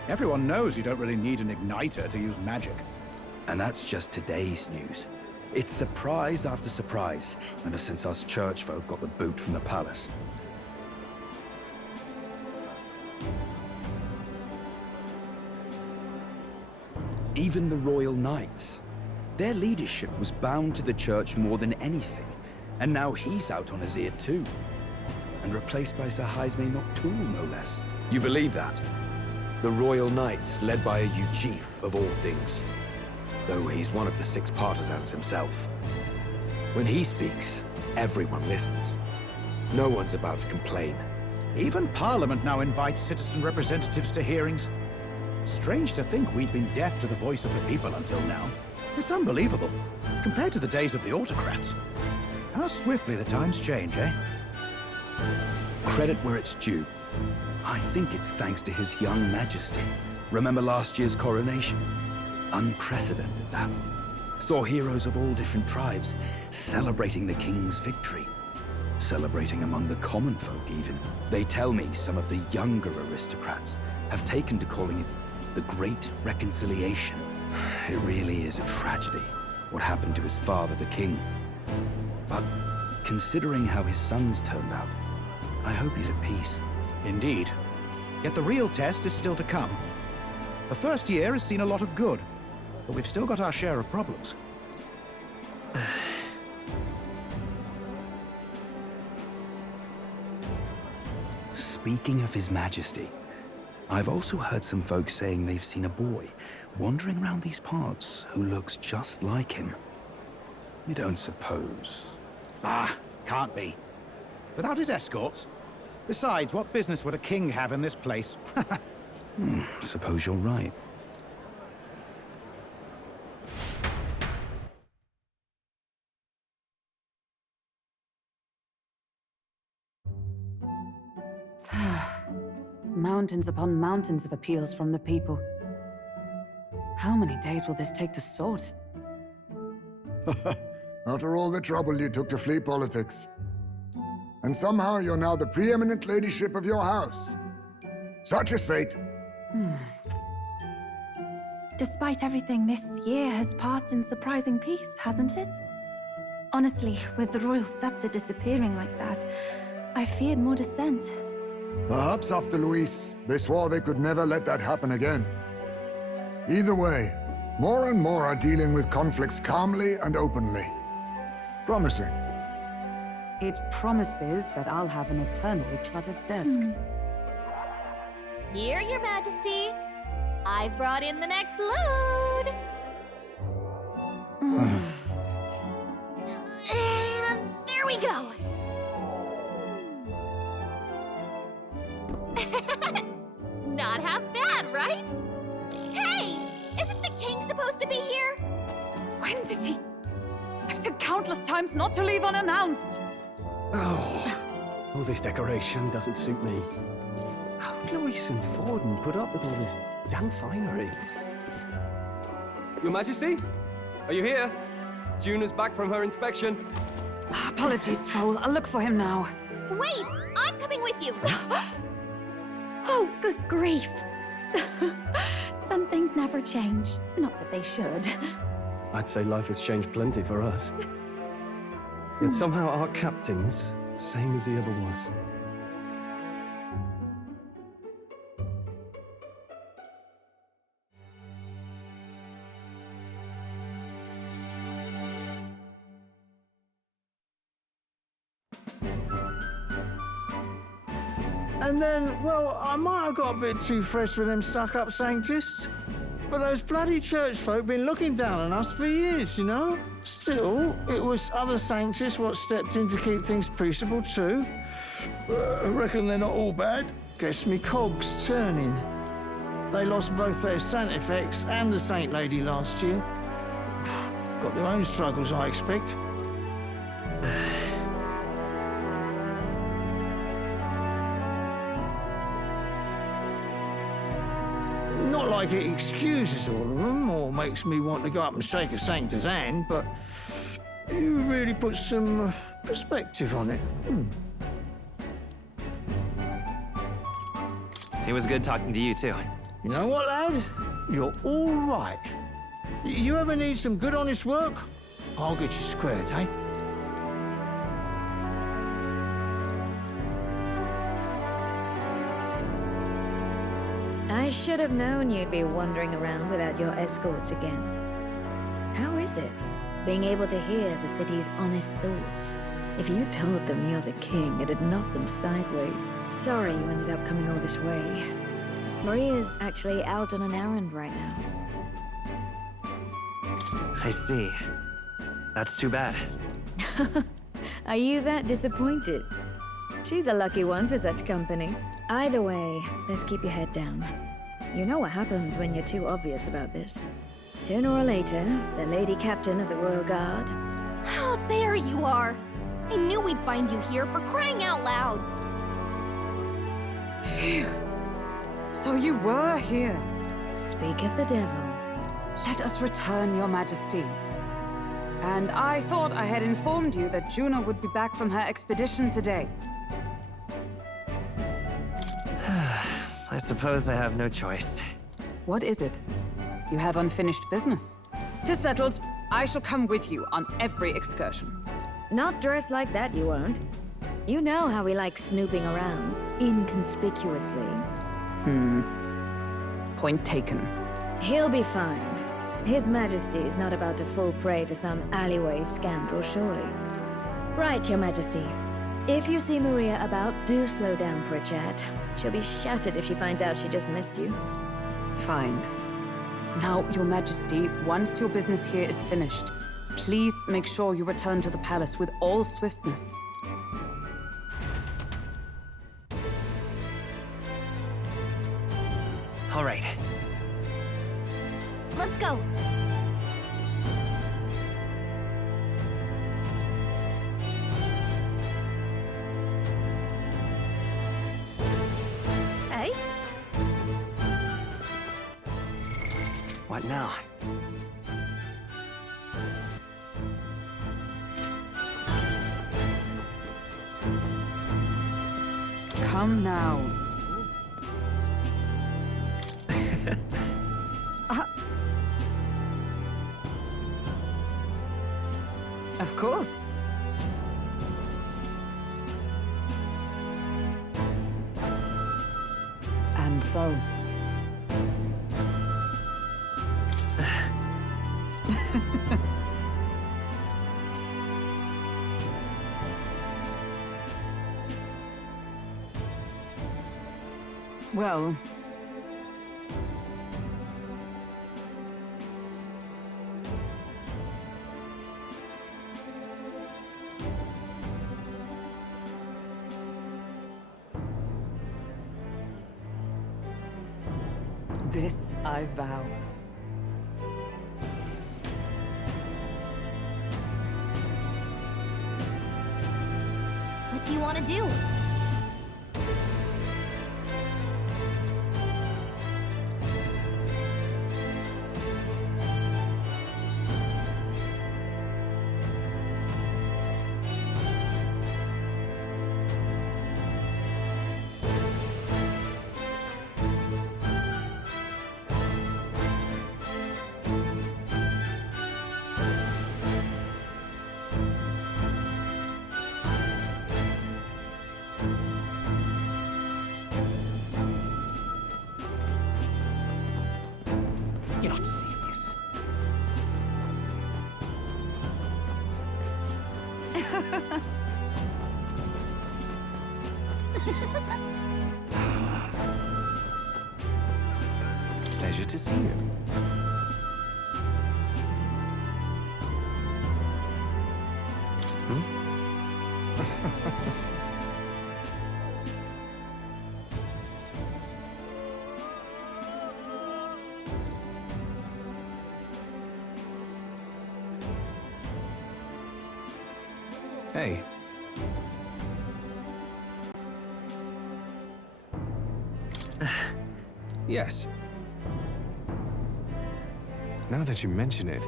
everyone knows you don't really need an igniter to use magic. And that's just today's news. It's surprise after surprise, ever since us church folk got the boot from the palace. Even the Royal Knights. Their leadership was bound to the church more than anything, and now he's out on his ear too. And replaced by Sir Jaime Noctul, no less. You believe that? The Royal Knights, led by a Uchief of all things. Though he's one of the 6 partisans himself. When he speaks, everyone listens. No one's about to complain. Even Parliament now invites citizen representatives to hearings. Strange to think we'd been deaf to the voice of the people until now. It's unbelievable, compared to the days of the autocrats. How swiftly the times change, eh? Credit where it's due. I think it's thanks to his young majesty. Remember last year's coronation? Unprecedented, that. Saw heroes of all different tribes celebrating the king's victory. Celebrating among the common folk, even. They tell me some of the younger aristocrats have taken to calling it the Great Reconciliation. It really is a tragedy, what happened to his father, the king. But considering how his sons turned out, I hope he's at peace. Indeed. Yet the real test is still to come. The first year has seen a lot of good, but we've still got our share of problems. Speaking of His Majesty, I've also heard some folks saying they've seen a boy wandering around these parts who looks just like him. You don't suppose? Ah, can't be. Without his escorts? Besides, what business would a king have in this place? Suppose you're right. Mountains upon mountains of appeals from the people. How many days will this take to sort? After all the trouble you took to flee politics. And somehow you're now the preeminent ladyship of your house. Such is fate. Despite everything, this year has passed in surprising peace, hasn't it? Honestly, with the royal scepter disappearing like that, I feared more dissent. Perhaps after Luis, they swore they could never let that happen again. Either way, more and more are dealing with conflicts calmly and openly. Promising. It promises that I'll have an eternally cluttered desk. Here, Your Majesty. I've brought in the next load. And there we go. Not half bad, right? Hey! Isn't the king supposed to be here? When did he? I've said countless times not to leave unannounced. Oh, this decoration doesn't suit me. How'd Luis and Forden put up with all this damn finery? Your Majesty? Are you here? Juna's back from her inspection. Apologies, Troll. I'll look for him now. Wait! I'm coming with you! Oh, good grief. Some things never change. Not that they should. I'd say life has changed plenty for us. Yet somehow our captain's same as he ever was. And then, well, I might have got a bit too fresh with them stuck-up Sanctists. But those bloody church folk been looking down on us for years, you know? Still, it was other Sanctists what stepped in to keep things peaceable too. I reckon they're not all bad. Guess me cogs turning. They lost both their Sanctifex and the Saint Lady last year. Got their own struggles, I expect. Not like it excuses all of them or makes me want to go up and shake a Sanctor's hand, but you really put some perspective on it. It was good talking to you, too. You know what, lad? You're all right. You ever need some good, honest work? I'll get you squared, eh? I should have known you'd be wandering around without your escorts again. How is it, being able to hear the city's honest thoughts? If you told them you're the king, it'd knock them sideways. Sorry you ended up coming all this way. Maria's actually out on an errand right now. I see. That's too bad. Are you that disappointed? She's a lucky one for such company. Either way, let's keep your head down. You know what happens when you're too obvious about this. Sooner or later, the Lady Captain of the Royal Guard... Oh, there you are! I knew we'd find you here, for crying out loud! Phew. So you were here. Speak of the devil. Let us return, Your Majesty. And I thought I had informed you that Juno would be back from her expedition today. I suppose I have no choice. What is it? You have unfinished business. 'Tis settled. I shall come with you on every excursion. Not dressed like that, you won't. You know how we like snooping around, inconspicuously. Point taken. He'll be fine. His Majesty is not about to fall prey to some alleyway scoundrel, surely. Right, Your Majesty. If you see Maria about, do slow down for a chat. She'll be shattered if she finds out she just missed you. Fine. Now, Your Majesty, once your business here is finished, please make sure you return to the palace with all swiftness. All right. Let's go! Hey? What now? Come now. Of course. And so... Well... This I vow. What do you want to do? You're not serious. Pleasure to see you. Hey. Yes. Now that you mention it...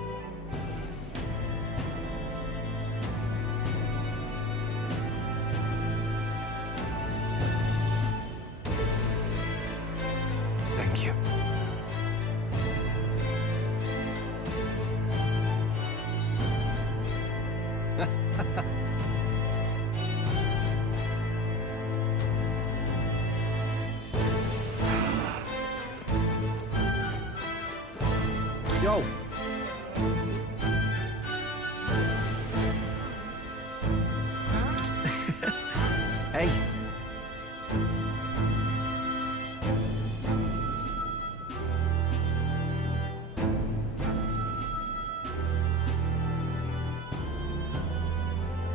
Thank you. Yo! Hey!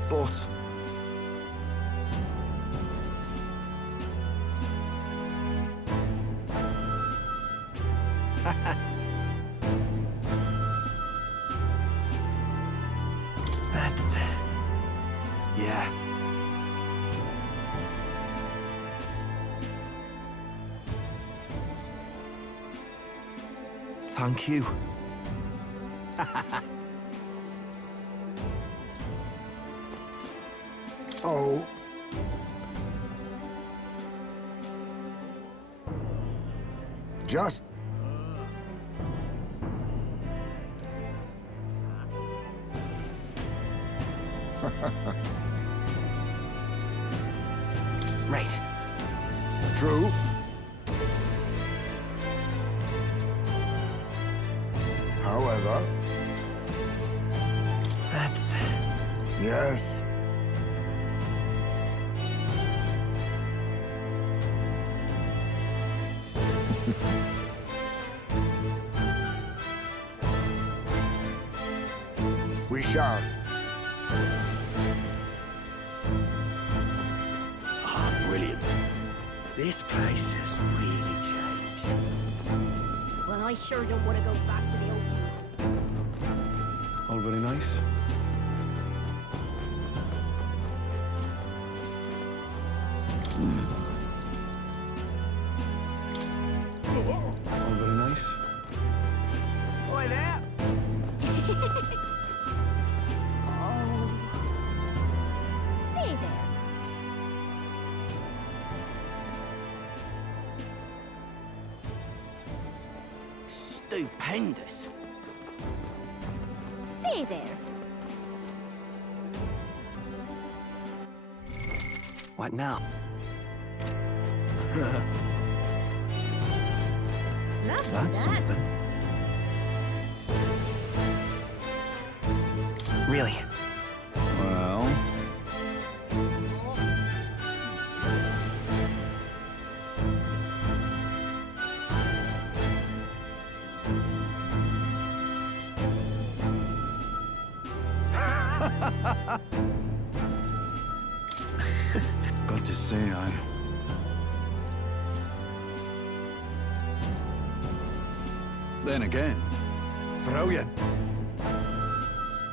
But... That's... yeah. Thank you. Oh. Just... Right. True. However... That's... Yes. We shall. Ah, brilliant. This place has really changed. Well, I sure don't want to go back to the old... All very nice. All very nice. Boy, there! Oh. See there. Stupendous. See there. What now? Lovely, That's something. Really? Well... Got to say, Then again, brilliant.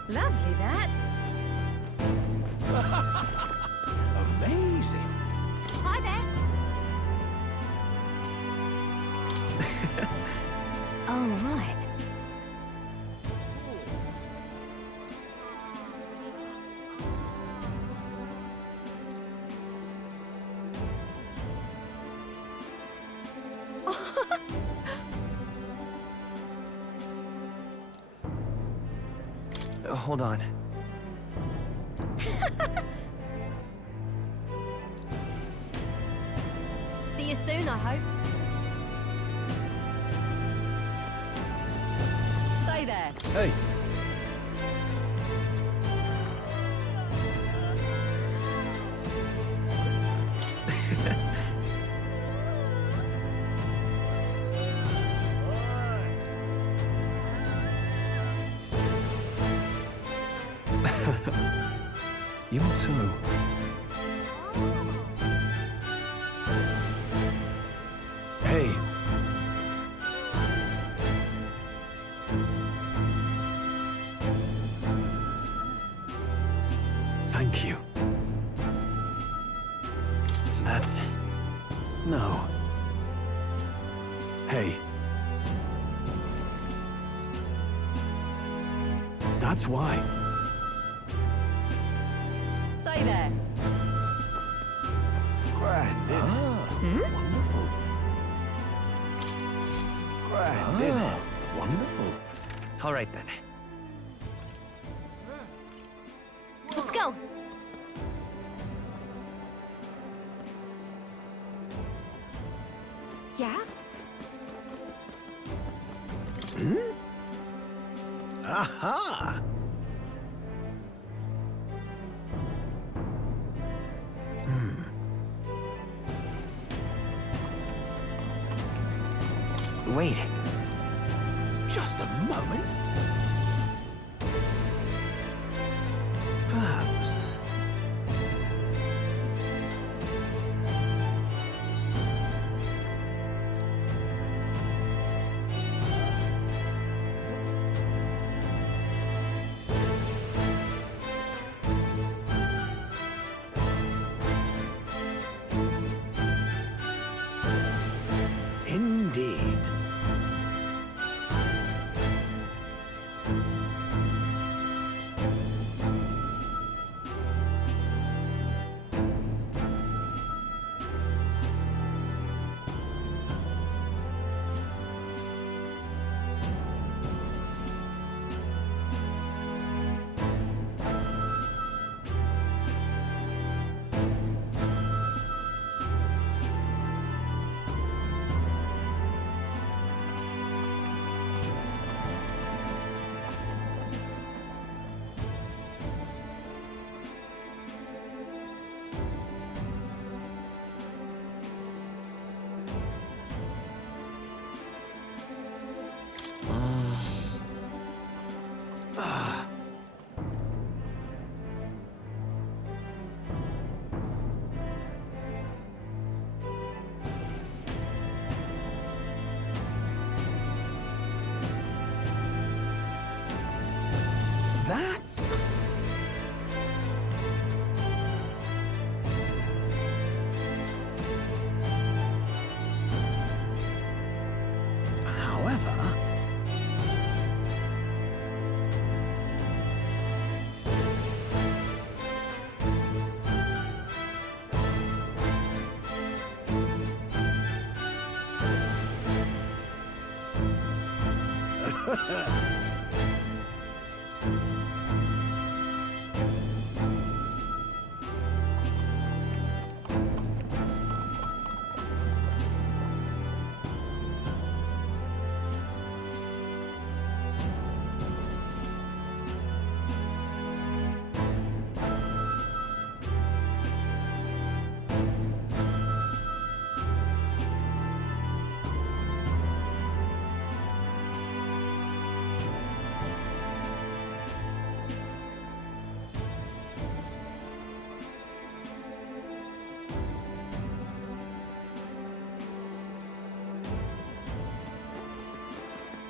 Lovely, that. Amazing. Hi there. Oh, right. Hold on. See you soon, I hope. Say there. Hey. Even so... Hey. Thank you. That's... No. Hey. That's why. Say there. Grand dinner. Wonderful. Grand dinner. Wonderful. All right, then. Let's go. Yeah? Aha! Wait. Just a moment. Perhaps. That's... However...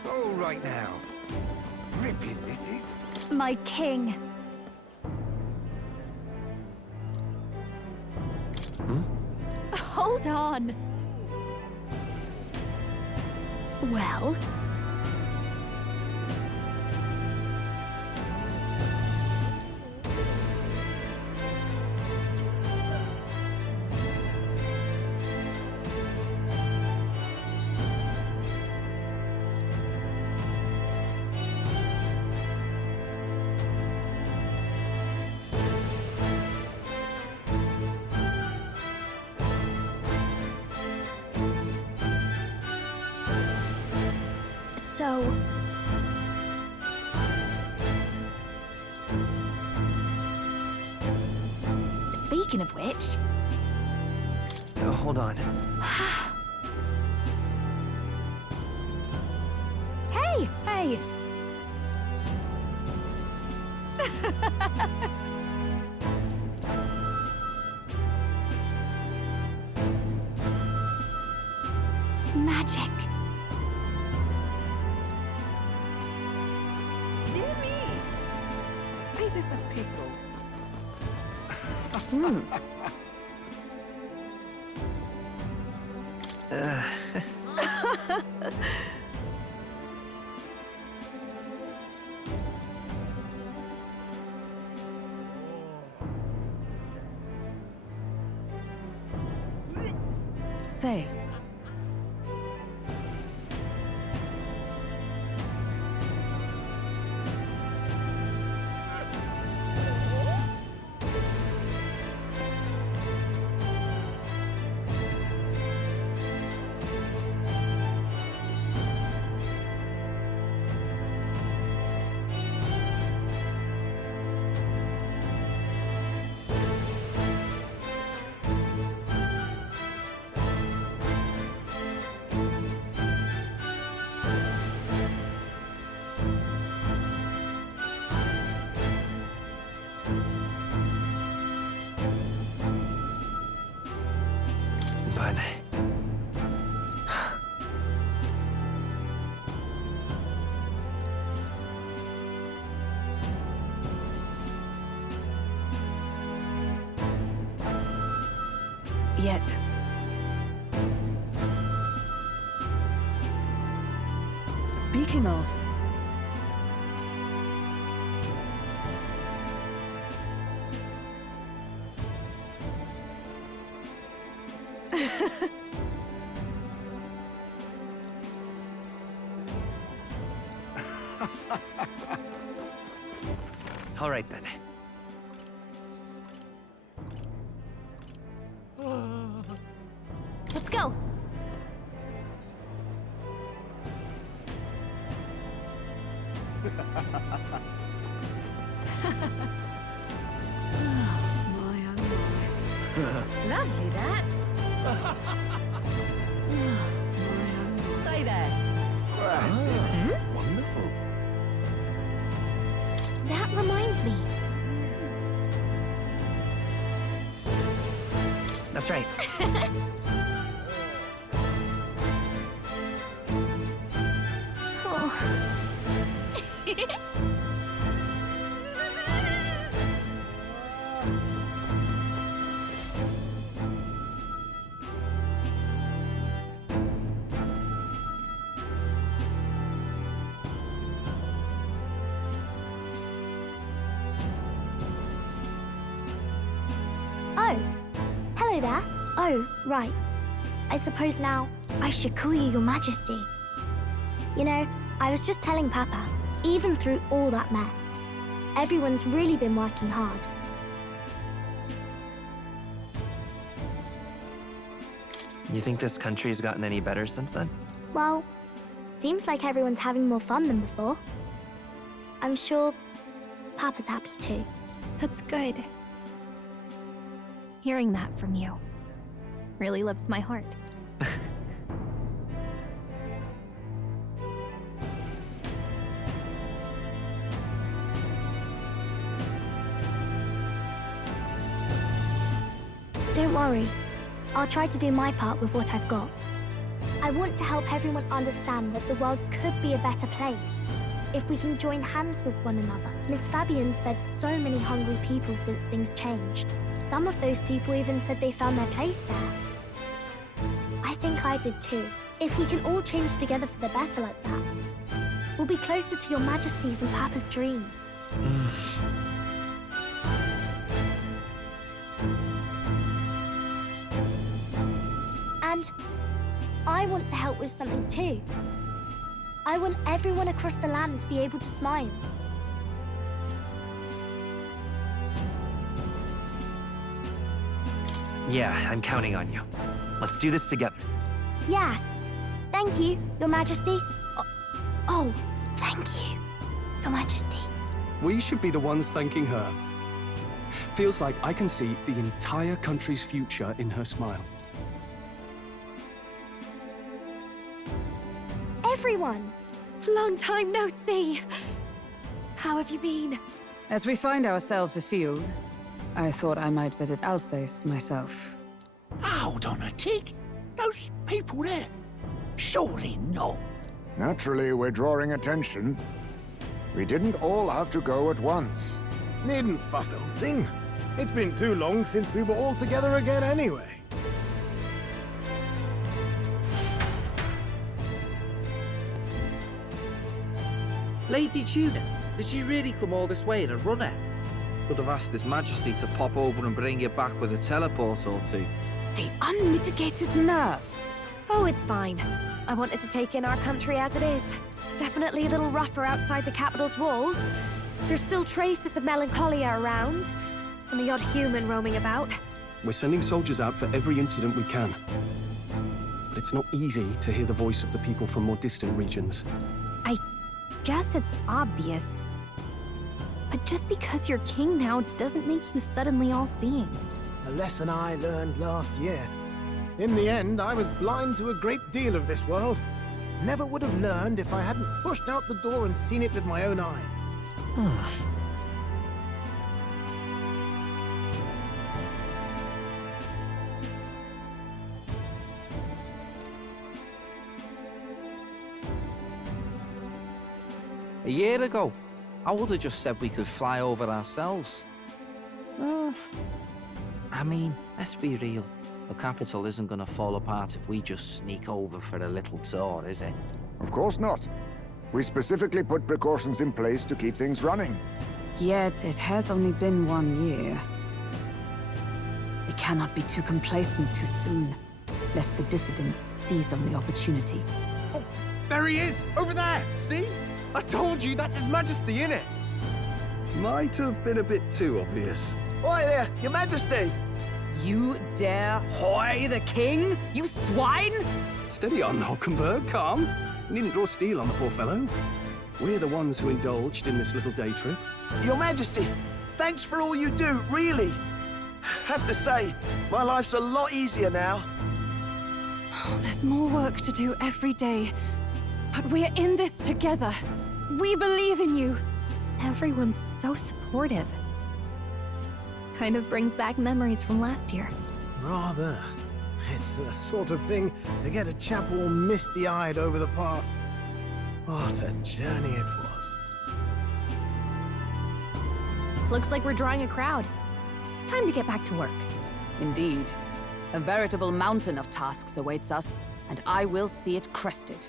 All right now. Ripping this is. My king. Hold on. Well? So... Speaking of which... Hold on. Hey! Hey! Magic. Dear me! Ain't this a pickle? Say. But... Yet. Speaking of... All right then. Let's go! Lovely, that. Say there. Wonderful. That reminds me. That's right. Oh. there? Oh, right. I suppose now I should call you Your Majesty. You know, I was just telling Papa, even through all that mess, everyone's really been working hard. You think this country's gotten any better since then? Well, seems like everyone's having more fun than before. I'm sure Papa's happy too. That's good. Hearing that from you really lifts my heart. Don't worry. I'll try to do my part with what I've got. I want to help everyone understand that the world could be a better place if we can join hands with one another. Miss Fabian's fed so many hungry people since things changed. Some of those people even said they found their place there. I think I did too. If we can all change together for the better like that, we'll be closer to Your Majesty's and Papa's dream. And I want to help with something too. I want everyone across the land to be able to smile. Yeah, I'm counting on you. Let's do this together. Yeah. Thank you, Your Majesty. Oh, thank you, Your Majesty. We should be the ones thanking her. Feels like I can see the entire country's future in her smile. Everyone! Long time no see. How have you been? As we find ourselves afield, I thought I might visit Alsace myself. Hold on a tick. Those people there. Surely not. Naturally, we're drawing attention. We didn't all have to go at once. Needn't fuss, old thing. It's been too long since we were all together again anyway. Lady Tuna, did you really come all this way in a runner? Could have asked His Majesty to pop over and bring you back with a teleport or two. The unmitigated nerve. Oh, it's fine. I wanted to take in our country as it is. It's definitely a little rougher outside the capital's walls. There's still traces of melancholia around, and the odd human roaming about. We're sending soldiers out for every incident we can. But it's not easy to hear the voice of the people from more distant regions. I guess it's obvious. But just because you're king now doesn't make you suddenly all-seeing. A lesson I learned last year. In the end, I was blind to a great deal of this world. Never would have learned if I hadn't pushed out the door and seen it with my own eyes. A year ago, I would have just said we could fly over ourselves. I mean, let's be real. The capital isn't going to fall apart if we just sneak over for a little tour, is it? Of course not. We specifically put precautions in place to keep things running. Yet it has only been 1 year. We cannot be too complacent too soon, lest the dissidents seize on the opportunity. Oh, there he is! Over there! See? I told you, that's His Majesty, innit? Might have been a bit too obvious. Oi there, Your Majesty! You dare hoy the king? You swine! Steady on, Hockenberg, calm. You needn't draw steel on the poor fellow. We're the ones who indulged in this little day trip. Your Majesty, thanks for all you do, really. Have to say, my life's a lot easier now. Oh, there's more work to do every day. But we're in this together. We believe in you. Everyone's so supportive. Kind of brings back memories from last year. Rather. It's the sort of thing to get a chap all misty-eyed over the past. What a journey it was. Looks like we're drawing a crowd. Time to get back to work. Indeed. A veritable mountain of tasks awaits us, and I will see it crested.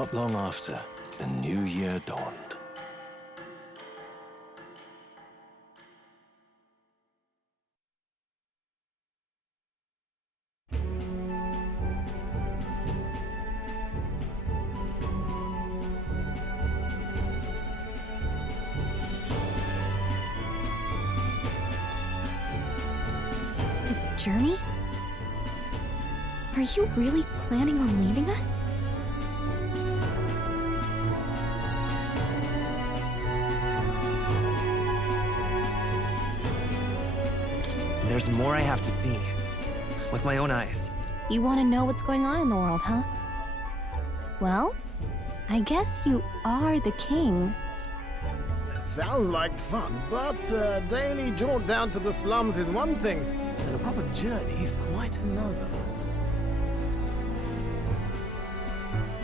not long after, the new year dawned. Journey? Are you really planning on leaving us? There's more I have to see. With my own eyes. You want to know what's going on in the world, huh? Well, I guess you are the king. Sounds like fun, but a daily jaunt down to the slums is one thing, and a proper journey is quite another.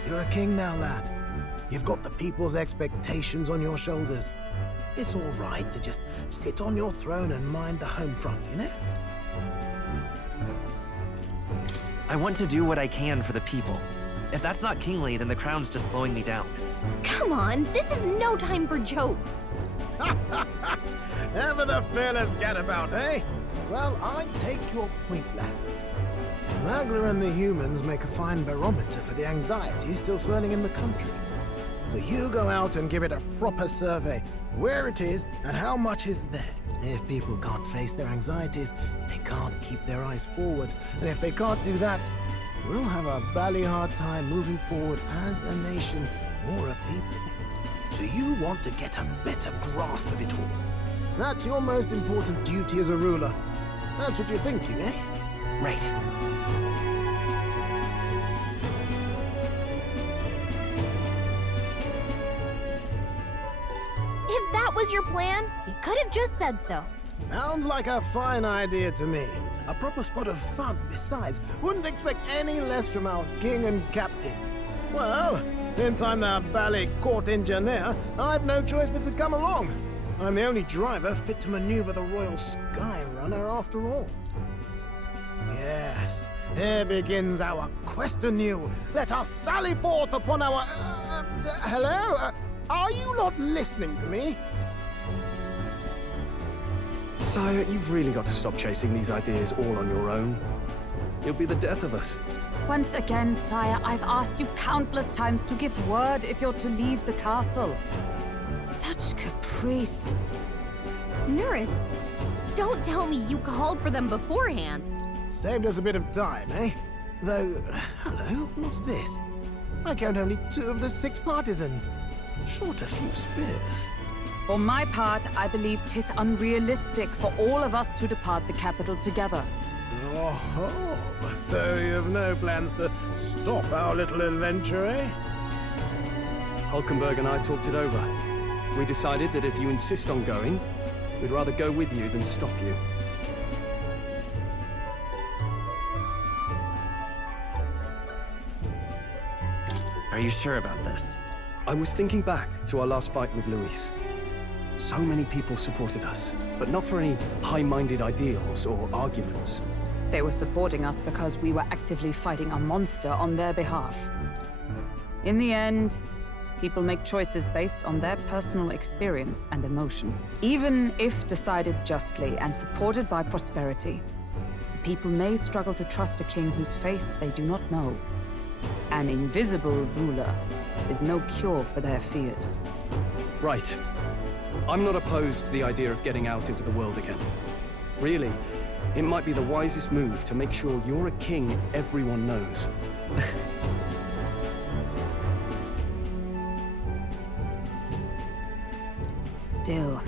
You're a king now, lad. You've got the people's expectations on your shoulders. It's all right to just sit on your throne and mind the home front, you know? I want to do what I can for the people. If that's not kingly, then the crown's just slowing me down. Come on, this is no time for jokes. Ever the fearless gadabout, eh? Well, I take your point, lad. Magla and the humans make a fine barometer for the anxiety still swirling in the country. So you go out and give it a proper survey, where it is and how much is there. If people can't face their anxieties, they can't keep their eyes forward. And if they can't do that, we'll have a bally hard time moving forward as a nation or a people. So you want to get a better grasp of it all. That's your most important duty as a ruler. That's what you're thinking, eh? Right. If that was your plan, you could have just said so. Sounds like a fine idea to me. A proper spot of fun, besides. Wouldn't expect any less from our king and captain. Well, since I'm the bally court engineer, I've no choice but to come along. I'm the only driver fit to maneuver the Royal Skyrunner after all. Yes, here begins our quest anew. Let us sally forth upon our... hello? Are you not listening to me? Sire, you've really got to stop chasing these ideas all on your own. You'll be the death of us. Once again, sire, I've asked you countless times to give word if you're to leave the castle. Such caprice. Nurse, don't tell me you called for them beforehand. Saved us a bit of time, eh? Though, hello, what's this? I count only 2 of the 6 partisans. Short a few spears. For my part, I believe 'tis unrealistic for all of us to depart the capital together. Oh, so you've no plans to stop our little adventure, eh? Hulkenberg and I talked it over. We decided that if you insist on going, we'd rather go with you than stop you. Are you sure about this? I was thinking back to our last fight with Luis. So many people supported us, but not for any high-minded ideals or arguments. They were supporting us because we were actively fighting a monster on their behalf. In the end, people make choices based on their personal experience and emotion. Even if decided justly and supported by prosperity, the people may struggle to trust a king whose face they do not know. An invisible ruler is no cure for their fears. Right. I'm not opposed to the idea of getting out into the world again. Really, it might be the wisest move to make sure you're a king everyone knows. Still,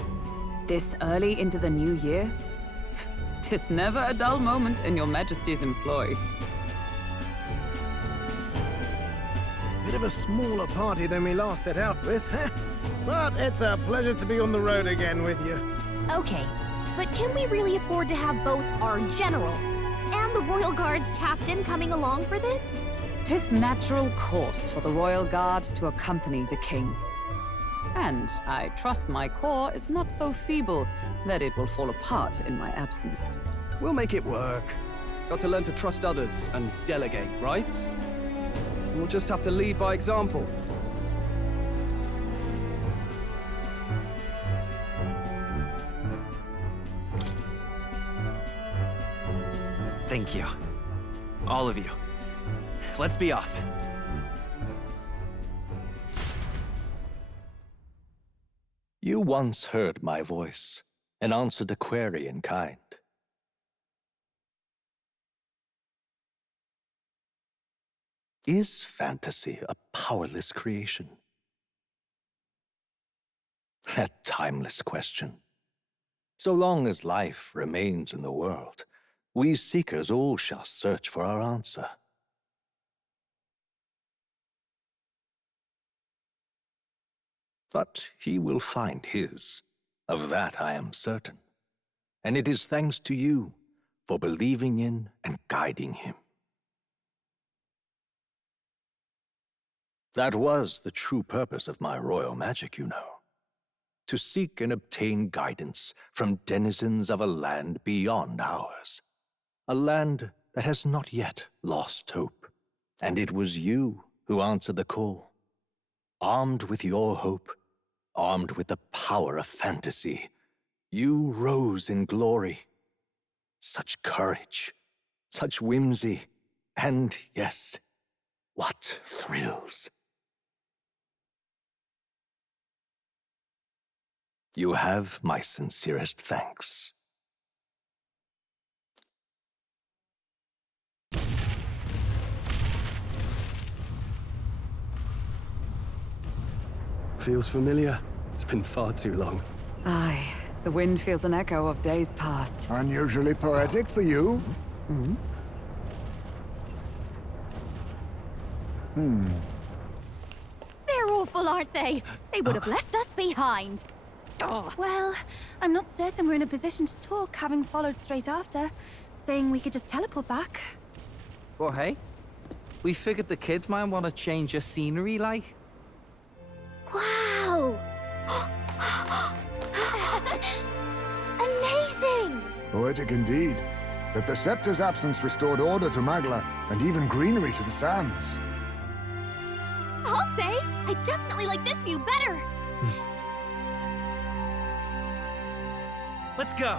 this early into the new year? 'Tis never a dull moment in your Majesty's employ. Bit of a smaller party than we last set out with, huh? But it's a pleasure to be on the road again with you. Okay, but can we really afford to have both our general and the Royal Guard's captain coming along for this? 'Tis natural course for the Royal Guard to accompany the king. And I trust my corps is not so feeble that it will fall apart in my absence. We'll make it work. Got to learn to trust others and delegate, right? We'll just have to lead by example. Thank you. All of you. Let's be off. You once heard my voice and answered a query in kind. Is fantasy a powerless creation? A timeless question. So long as life remains in the world, we seekers all shall search for our answer. But he will find his. Of that I am certain. And it is thanks to you for believing in and guiding him. That was the true purpose of my royal magic, you know. To seek and obtain guidance from denizens of a land beyond ours. A land that has not yet lost hope. And it was you who answered the call. Armed with your hope, armed with the power of fantasy, you rose in glory. Such courage, such whimsy, and yes, what thrills. You have my sincerest thanks. Feels familiar. It's been far too long. Aye, the wind feels an echo of days past. Unusually poetic for you. They're awful, aren't they? They would have left us behind. Oh. Well, I'm not certain we're in a position to talk, having followed straight after, saying we could just teleport back. Well, hey, we figured the kids might want to change your scenery, like. Wow! Amazing! Poetic indeed. That the scepter's absence restored order to Magla, and even greenery to the sands. I'll say, I definitely like this view better. Let's go.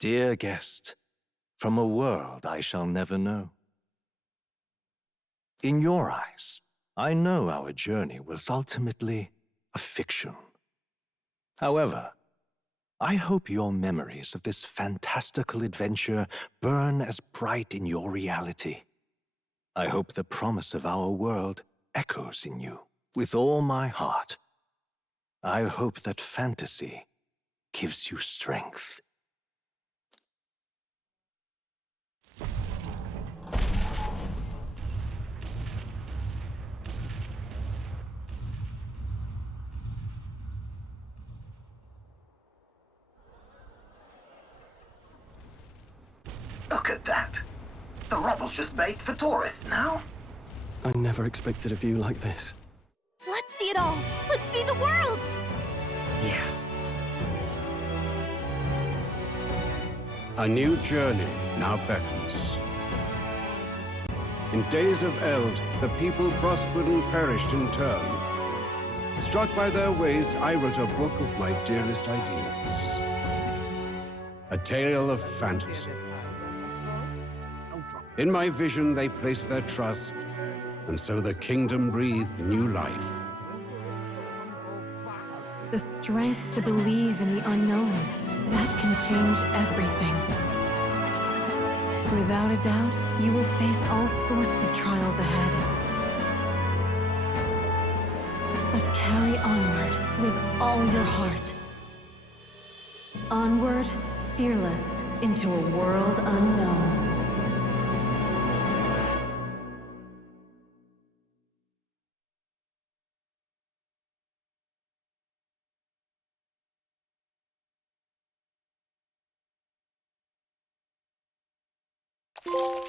Dear guest, from a world I shall never know. In your eyes, I know our journey was ultimately a fiction. However, I hope your memories of this fantastical adventure burn as bright in your reality. I hope the promise of our world echoes in you with all my heart. I hope that fantasy gives you strength. Look at that. The rubble's just made for tourists now. I never expected a view like this. Let's see it all! Let's see the world! Yeah. A new journey now beckons. In days of eld, the people prospered and perished in turn. Struck by their ways, I wrote a book of my dearest ideals. A tale of fantasy. In my vision, they placed their trust, and so the kingdom breathed new life. The strength to believe in the unknown, that can change everything. Without a doubt, you will face all sorts of trials ahead. But carry onward with all your heart. Onward, fearless, into a world unknown. You